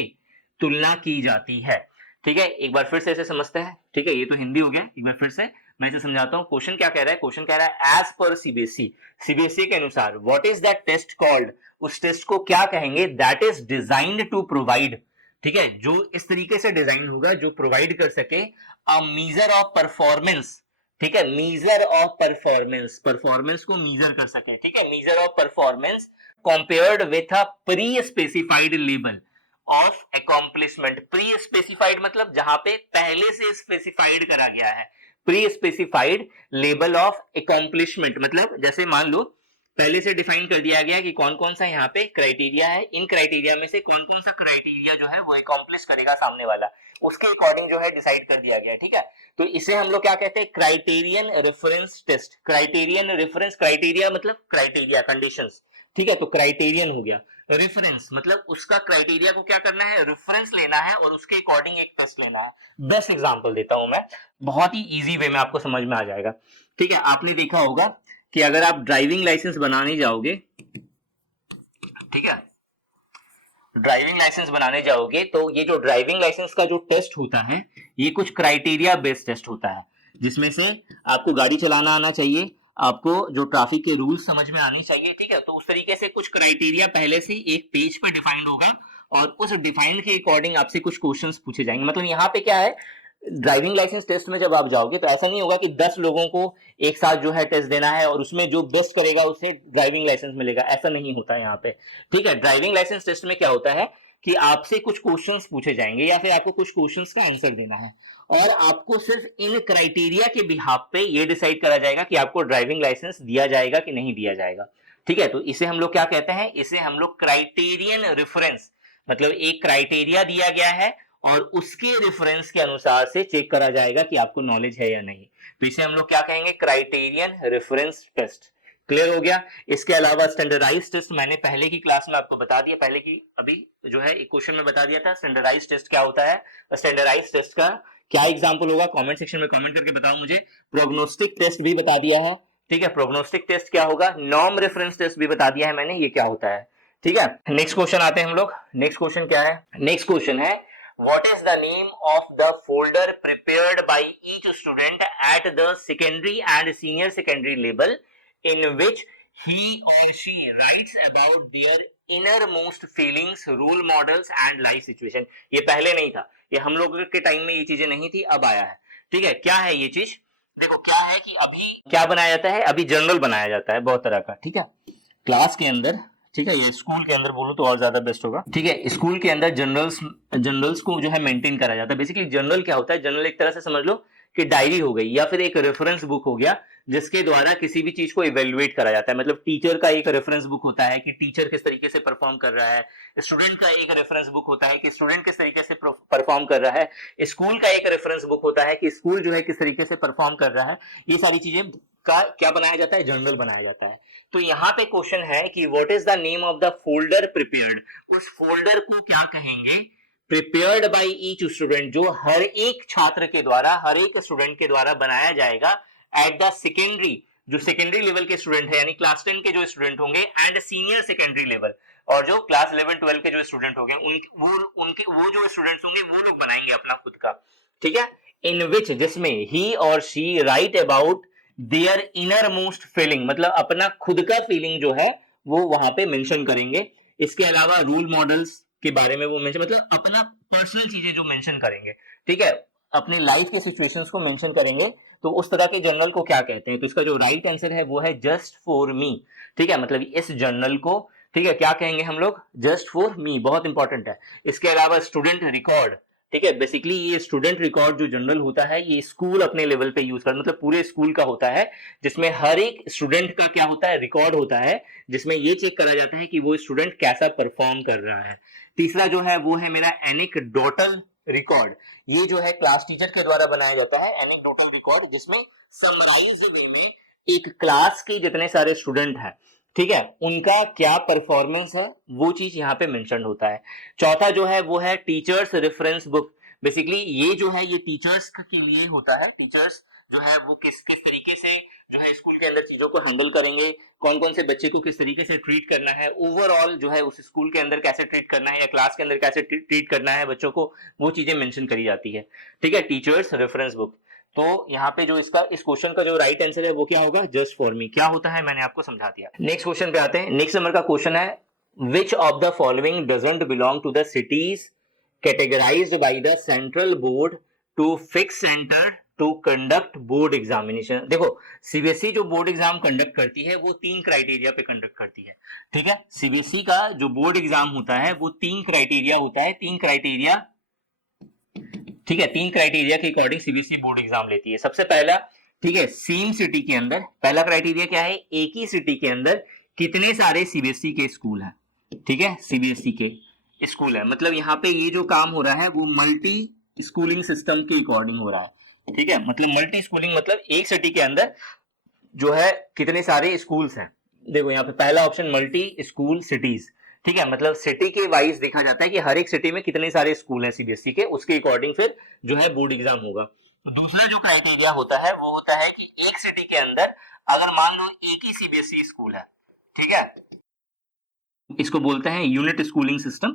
तुलना की जाती है। ठीक है, एक बार फिर से ऐसे समझते हैं। ठीक है, ये तो हिंदी हो गया, एक बार फिर से मैं इसे समझाता हूं। क्वेश्चन क्या कह रहा है? क्वेश्चन कह रहा है एज पर सीबीएसई, सीबीएसई के अनुसार what is that test called, उस टेस्ट को क्या कहेंगे? That is designed to provide, ठीक है, जो इस तरीके से डिजाइन होगा जो प्रोवाइड कर सके अ मीजर ऑफ परफॉर्मेंस। ठीक है, मीजर ऑफ परफॉर्मेंस, परफॉर्मेंस को मीजर कर सके। ठीक है, measure of performance compared with a pre specified level of accomplishment. Pre specified मतलब जहां पे पहले से स्पेसिफाइड करा गया है। Pre specified level of accomplishment मतलब जैसे मान लो पहले से डिफाइन कर दिया गया कि कौन कौन सा यहाँ पे क्राइटेरिया है, इन क्राइटेरिया में से कौन कौन सा क्राइटेरिया जो है वो अकॉम्प्लिश करेगा सामने वाला, उसके अकॉर्डिंग जो है डिसाइड कर दिया गया है। ठीक है, तो इसे हम लोग क्या कहते हैं? Criterion reference test. Criterion reference, criteria मतलब क्राइटेरिया कंडीशंस। ठीक है, तो क्राइटेरियन हो गया। रेफरेंस मतलब उसका क्राइटेरिया को क्या करना है? रेफरेंस लेना है और उसके अकॉर्डिंग एक टेस्ट लेना है। बेस्ट एग्जांपल देता हूं मैं, बहुत ही इजी वे में आपको समझ में आ जाएगा। ठीक है, आपने देखा होगा कि अगर आप ड्राइविंग लाइसेंस बनाने जाओगे, ठीक है, ड्राइविंग लाइसेंस बनाने जाओगे तो ये जो ड्राइविंग लाइसेंस का जो टेस्ट होता है ये कुछ क्राइटेरिया बेस्ड टेस्ट होता है, जिसमें से आपको गाड़ी चलाना आना चाहिए, आपको जो ट्रैफिक के रूल्स समझ में आने चाहिए। ठीक है, तो उस तरीके से कुछ क्राइटेरिया पहले से एक पेज पर डिफाइंड होगा और उस डिफाइंड के अकॉर्डिंग आपसे कुछ क्वेश्चंस पूछे जाएंगे। मतलब यहाँ पे क्या है, ड्राइविंग लाइसेंस टेस्ट में जब आप जाओगे तो ऐसा नहीं होगा कि 10 लोगों को एक साथ जो है टेस्ट देना है और उसमें जो बेस्ट करेगा उसे ड्राइविंग लाइसेंस मिलेगा, ऐसा नहीं होता है यहाँ पे। ठीक है, ड्राइविंग लाइसेंस टेस्ट में क्या होता है कि आपसे कुछ क्वेश्चंस पूछे जाएंगे या फिर आपको कुछ क्वेश्चंस का आंसर देना है और आपको सिर्फ इन क्राइटेरिया के बिहाफ पे ये डिसाइड करा जाएगा कि आपको ड्राइविंग लाइसेंस दिया जाएगा कि नहीं दिया जाएगा। ठीक है, तो इसे हम लोग क्या कहते हैं? इसे हम लोग क्राइटेरियन रेफरेंस, मतलब एक क्राइटेरिया दिया गया है और उसके रेफरेंस के अनुसार से चेक करा जाएगा कि आपको नॉलेज है या नहीं, तो इसे हम लोग क्या कहेंगे? Criterion reference test. क्लियर हो गया? इसके अलावा स्टैंडर्डाइज टेस्ट मैंने पहले की क्लास में आपको बता दिया, पहले की अभी जो है एक क्वेश्चन में बता दिया था स्टैंडर्डाइज टेस्ट क्या होता है। स्टैंडर्डाइज टेस्ट का क्या एग्जांपल होगा? कमेंट सेक्शन में कमेंट करके बताओ मुझे। प्रोग्नोस्टिक टेस्ट भी बता दिया है। ठीक है, प्रोग्नोस्टिक टेस्ट क्या होगा? नॉर्म रेफरेंस टेस्ट भी बता दिया है मैंने, ये क्या होता है। ठीक है, नेक्स्ट क्वेश्चन आते हैं हम लोग। नेक्स्ट क्वेश्चन क्या है? नेक्स्ट क्वेश्चन है what is the name of the folder prepared by each student at the secondary and senior secondary level in which he or she writes about their innermost feelings, role models and life situation। ये पहले नहीं था, ये हम लोग के time में ये चीजें नहीं थी, अब आया है। ठीक है, क्या है ये चीज? देखो क्या है कि अभी क्या बनाया जाता है, अभी जर्नल बनाया जाता है बहुत तरह का। ठीक है, क्लास के अंदर, ठीक है, ये स्कूल के अंदर बोलूं तो और ज्यादा बेस्ट होगा। ठीक है, स्कूल के अंदर जर्नल्स को जो है मेंटेन करा जाता है। बेसिकली जर्नल क्या होता है? जर्नल एक तरह से समझ लो कि डायरी हो गई या फिर एक रेफरेंस बुक हो गया जिसके द्वारा किसी भी चीज को इवेल्युएट करा जाता है। मतलब टीचर का एक रेफरेंस बुक होता है कि टीचर किस तरीके से परफॉर्म कर रहा है, स्टूडेंट का एक रेफरेंस बुक होता है कि स्टूडेंट किस तरीके से परफॉर्म कर रहा है, स्कूल का एक रेफरेंस बुक होता है कि स्कूल जो है किस तरीके से परफॉर्म कर रहा है। ये सारी चीजें का क्या बनाया जाता है? जर्नल बनाया जाता है। तो यहाँ पे क्वेश्चन है कि what is the name of the folder prepared, उस फोल्डर को क्या कहेंगे? प्रिपेयर्ड बाय ईच स्टूडेंट, जो हर एक छात्र के द्वारा, हर एक स्टूडेंट के द्वारा बनाया जाएगा एट द सेकेंडरी, जो सेकेंडरी लेवल के स्टूडेंट है यानी क्लास 10 के जो स्टूडेंट होंगे एंड सीनियर सेकेंडरी लेवल, और जो क्लास 11 12 के जो स्टूडेंट होंगे वो जो स्टूडेंट्स होंगे वो लोग बनाएंगे अपना खुद का। ठीक है, इन विच, जिसमें ही और she write about their inner most feeling, मतलब अपना खुद का फीलिंग जो है वो वहां पे मेंशन करेंगे। इसके अलावा रोल मॉडल्स के बारे में वो मेंशन, मतलब अपना पर्सनल चीजें जो मेंशन करेंगे। ठीक है, अपने लाइफ के सिचुएशंस को मेंशन करेंगे। तो उस तरह के जर्नल को क्या कहते हैं? तो इसका जो राइट आंसर है वो है जस्ट फॉर मी। ठीक है, मतलब इस जर्नल को, ठीक है, क्या कहेंगे हम लोग? जस्ट फॉर मी, बहुत इंपॉर्टेंट है। इसके अलावा स्टूडेंट रिकॉर्ड, ठीक है, बेसिकली ये स्टूडेंट रिकॉर्ड जो जर्नल होता है ये स्कूल अपने लेवल पे यूज कर, मतलब पूरे स्कूल का होता है, जिसमें हर एक स्टूडेंट का क्या होता है? रिकॉर्ड होता है, जिसमें ये चेक करा जाता है कि वो स्टूडेंट कैसा परफॉर्म कर रहा है। तीसरा जो है वो है मेरा एनेक्डोटल रिकॉर्ड। ये जो है क्लास टीचर के द्वारा बनाया जाता है, एनेक्डोटल रिकॉर्ड, जिसमें समराइज वे में एक क्लास के जितने सारे स्टूडेंट हैं, ठीक है, उनका क्या परफॉर्मेंस है वो चीज यहाँ पे मेंशन होता है। चौथा जो है वो है टीचर्स रेफरेंस बुक। बेसिकली ये जो है ये टीचर्स के लिए होता है, टीचर्स जो है वो किस किस तरीके से जो है स्कूल के अंदर चीजों को हैंडल करेंगे, कौन कौन से बच्चे को किस तरीके से ट्रीट करना है, ओवरऑल जो है उस स्कूल के अंदर कैसे ट्रीट करना है या क्लास के अंदर कैसे ट्रीट करना है बच्चों को, वो चीजें मेंशन करी जाती है। ठीक है, टीचर्स रेफरेंस बुक। तो यहाँ पे जो इसका इस क्वेश्चन का जो राइट आंसर है वो क्या होगा, जस्ट फॉर मी। क्या होता है मैंने आपको समझा दिया। नेक्स्ट क्वेश्चन पे आते हैं। नेक्स्ट नंबर का क्वेश्चन है, which of the following doesn't belong to the cities categorized by the central board to fix center to conduct board examination। देखो सीबीएसई जो बोर्ड एग्जाम कंडक्ट करती है वो 3 क्राइटेरिया पे कंडक्ट करती है। ठीक है, सीबीएसई का जो बोर्ड एग्जाम होता है वो 3 क्राइटेरिया होता है, 3 क्राइटेरिया। ठीक है, 3 क्राइटेरिया के अकॉर्डिंग सीबीएसई बोर्ड एग्जाम लेती है। सबसे पहला, ठीक है, सेम सिटी के अंदर, पहला क्राइटेरिया क्या है, एक ही सिटी के अंदर कितने सारे सीबीएसई के स्कूल हैं। ठीक है, सीबीएसई के स्कूल है, मतलब यहाँ पे ये जो काम हो रहा है वो मल्टी स्कूलिंग सिस्टम के अकॉर्डिंग हो रहा है। ठीक है, मतलब मल्टी स्कूलिंग मतलब एक सिटी के अंदर जो है कितने सारे स्कूल्स हैं। देखो यहाँ पे पहला ऑप्शन मल्टी स्कूल सिटीज। ठीक है, मतलब सिटी के वाइज देखा जाता है कि हर एक सिटी में कितने सारे स्कूल हैं सीबीएसई के, उसके अकॉर्डिंग फिर जो है बोर्ड एग्जाम होगा। दूसरा जो क्राइटेरिया होता है वो होता है कि एक सिटी के अंदर अगर मान लो एक ही सीबीएसई स्कूल है, ठीक है, इसको बोलते हैं यूनिट स्कूलिंग सिस्टम।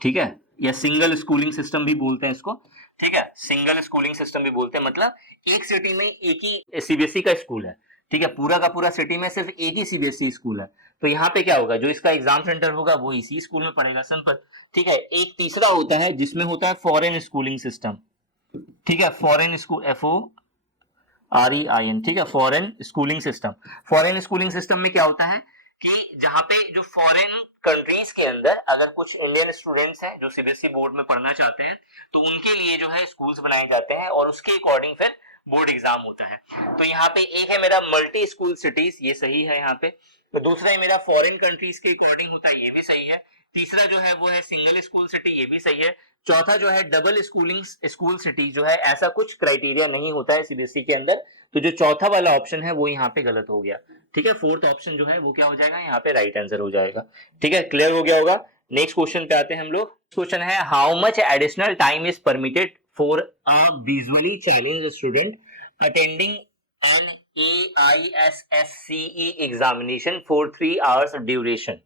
ठीक है, या सिंगल स्कूलिंग सिस्टम भी बोलते हैं इसको। ठीक है, सिंगल स्कूलिंग सिस्टम भी बोलते हैं, मतलब एक सिटी में एक ही सीबीएसई का स्कूल है। ठीक है, पूरा का पूरा सिटी में सिर्फ एक ही सीबीएसई स्कूल है। तो यहाँ पे क्या होगा, जो इसका एग्जाम सेंटर होगा वो इसी स्कूल में पड़ेगा, सिंपल। ठीक है, एक तीसरा होता है जिसमें होता है फॉरेन स्कूलिंग सिस्टम। ठीक है, फॉरेन स्कूल, FOREIN। ठीक है, foreign schooling system. Foreign schooling system में क्या होता है कि जहां पे जो फॉरेन कंट्रीज के अंदर अगर कुछ इंडियन स्टूडेंट्स हैं जो सीबीएसई बोर्ड में पढ़ना चाहते हैं तो उनके लिए जो है स्कूल्स बनाए जाते हैं और उसके अकॉर्डिंग फिर बोर्ड एग्जाम होता है। तो यहाँ पे एक है मेरा मल्टी स्कूल सिटीज, ये सही है यहाँ पे। तो दूसरा है मेरा फॉरेन कंट्रीज के अकॉर्डिंग होता है, ये भी सही है। तीसरा जो है वो है सिंगल स्कूल सिटी, ये भी सही है। चौथा जो है डबल स्कूलिंग स्कूल सिटी जो है, ऐसा कुछ क्राइटेरिया नहीं होता है सीबीएसई के अंदर। तो जो चौथा वाला ऑप्शन है वो यहाँ पे गलत हो गया। ठीक है, फोर्थ ऑप्शन जो है वो क्या हो जाएगा, यहाँ पे राइट आंसर हो जाएगा। ठीक है, क्लियर हो गया होगा। नेक्स्ट क्वेश्चन पे आते हैं हम लोग। क्वेश्चन है, how much additional time is permitted for a visually challenged student attending an AISSCE examination for 3 hours duration.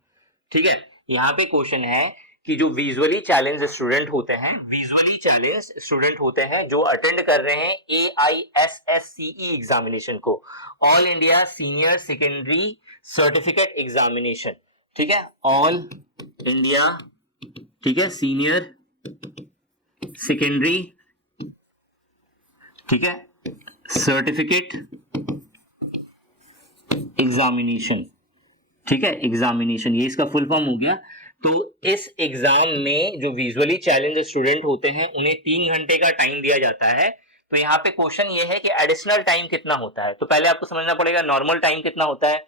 ठीक है, यहाँ पे क्वेश्चन है कि जो विजुअली चैलेंज स्टूडेंट होते हैं, विजुअली चैलेंज स्टूडेंट होते हैं जो अटेंड कर रहे हैं AISSCE एग्जामिनेशन को, all India senior secondary certificate examination. ठीक है, ऑल इंडिया, ठीक है, सीनियर सेकेंडरी, ठीक है, सर्टिफिकेट एग्जामिनेशन। ठीक है, एग्जामिनेशन, ये इसका फुल फॉर्म हो गया। तो इस एग्जाम में जो विजुअली चैलेंज स्टूडेंट होते हैं उन्हें 3 घंटे का टाइम दिया जाता है। तो यहाँ पे क्वेश्चन ये है कि एडिशनल टाइम कितना होता है। तो पहले आपको समझना पड़ेगा नॉर्मल टाइम कितना होता है।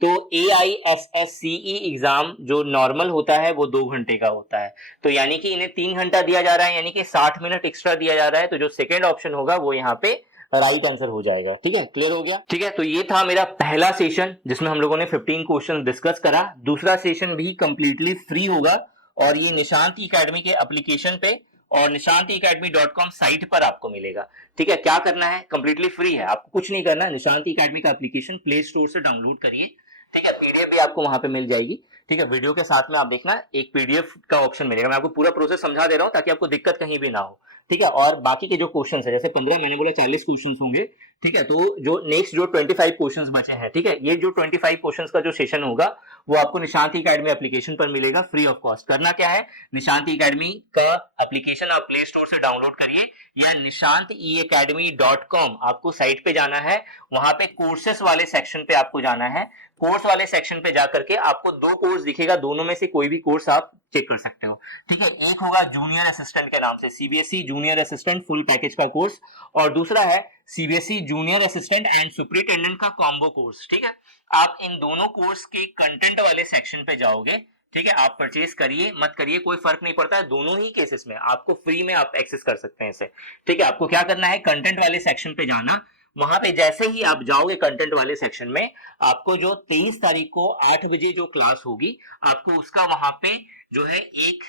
तो AISSCE एग्जाम जो नॉर्मल होता है वो 2 घंटे का होता है। तो यानी कि इन्हें 3 घंटा दिया जा रहा है, यानी कि 60 मिनट एक्स्ट्रा दिया जा रहा है। तो जो सेकेंड ऑप्शन होगा वो यहाँ पे राइट आंसर हो जाएगा। ठीक है, क्लियर हो गया। ठीक है, तो ये था मेरा पहला सेशन जिसमें हम लोगों ने 15 क्वेश्चन डिस्कस करा। दूसरा सेशन भी कंप्लीटली फ्री होगा और ये निशांत एकेडमी के एप्लीकेशन पे और nishantiacademy.com साइट पर आपको मिलेगा। ठीक है, क्या करना है, कंप्लीटली फ्री है, आपको कुछ नहीं करना। निशांत एकेडमी का एप्लीकेशन प्ले स्टोर से डाउनलोड करिए। ठीक है, पीडीएफ भी आपको वहां पे मिल जाएगी। ठीक है, वीडियो के साथ में आप देखना एक पीडीएफ का ऑप्शन मिलेगा। मैं आपको पूरा प्रोसेस समझा दे रहा हूं ताकि आपको दिक्कत कहीं भी ना हो। ठीक है, और बाकी के जो क्वेश्चंस है, जैसे 15 मैंने बोला 40 क्वेश्चंस होंगे। ठीक है, तो जो नेक्स्ट जो 25 क्वेश्चंस बचे हैं, ठीक है, ये जो 25 क्वेश्चंस का जो सेशन होगा वो आपको निशांत एकेडमी एप्लीकेशन पर मिलेगा फ्री ऑफ कॉस्ट। करना क्या है, निशांत एकेडमी का एप्लीकेशन आप प्ले स्टोर से डाउनलोड करिए या nishantiacademy.com आपको साइट पे जाना है। वहां पे कोर्सेस वाले सेक्शन पे आपको जाना है। कोर्स वाले सेक्शन पे जाकर के आपको 2 कोर्स दिखेगा, दोनों में से कोई भी कोर्स आप चेक कर सकते हो। ठीक है, एक होगा जूनियर असिस्टेंट के नाम से, CBSE junior assistant full package का कोर्स, और दूसरा है CBSE junior assistant and superintendent का कॉम्बो कोर्स। ठीक है, आप इन दोनों कोर्स के कंटेंट वाले सेक्शन पे जाओगे। ठीक है, आप परचेज करिए मत करिए कोई फर्क नहीं पड़ता है, दोनों ही केसेस में आपको फ्री में आप एक्सेस कर सकते हैं इसे। ठीक है, आपको क्या करना है, कंटेंट वाले सेक्शन पे जाना। वहां पे जैसे ही आप जाओगे कंटेंट वाले सेक्शन में, आपको जो 23 तारीख को 8 बजे जो क्लास होगी, आपको उसका वहां पे जो है एक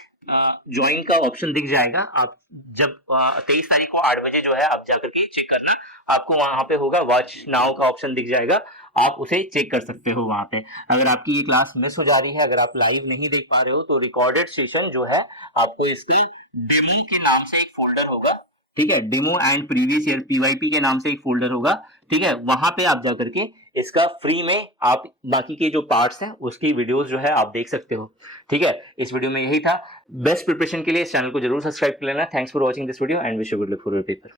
ज्वाइन का ऑप्शन दिख जाएगा। आप जब 23 तारीख को 8 बजे जो है आप जाकर के चेक करना, आपको वहां पे होगा वॉच नाउ का ऑप्शन दिख जाएगा, आप उसे चेक कर सकते हो वहां पे। अगर आपकी ये क्लास मिस हो जा रही है, अगर आप लाइव नहीं देख पा रहे हो, तो रिकॉर्डेड सेशन जो है आपको इसके डेमो के नाम से एक फोल्डर होगा, ठीक है, डेमो एंड प्रीवियस ईयर पीवाईपी के नाम से एक फोल्डर होगा, ठीक है, वहां पे आप जा करके इसका फ्री में आप बाकी के जो पार्ट्स हैं उसकी वीडियोस जो है आप देख सकते हो, ठीक है। इस वीडियो में यही था। बेस्ट प्रिपरेशन के लिए इस चैनल को जरूर सब्सक्राइब कर लेना। Thanks for watching this video and wish you good luck for your paper.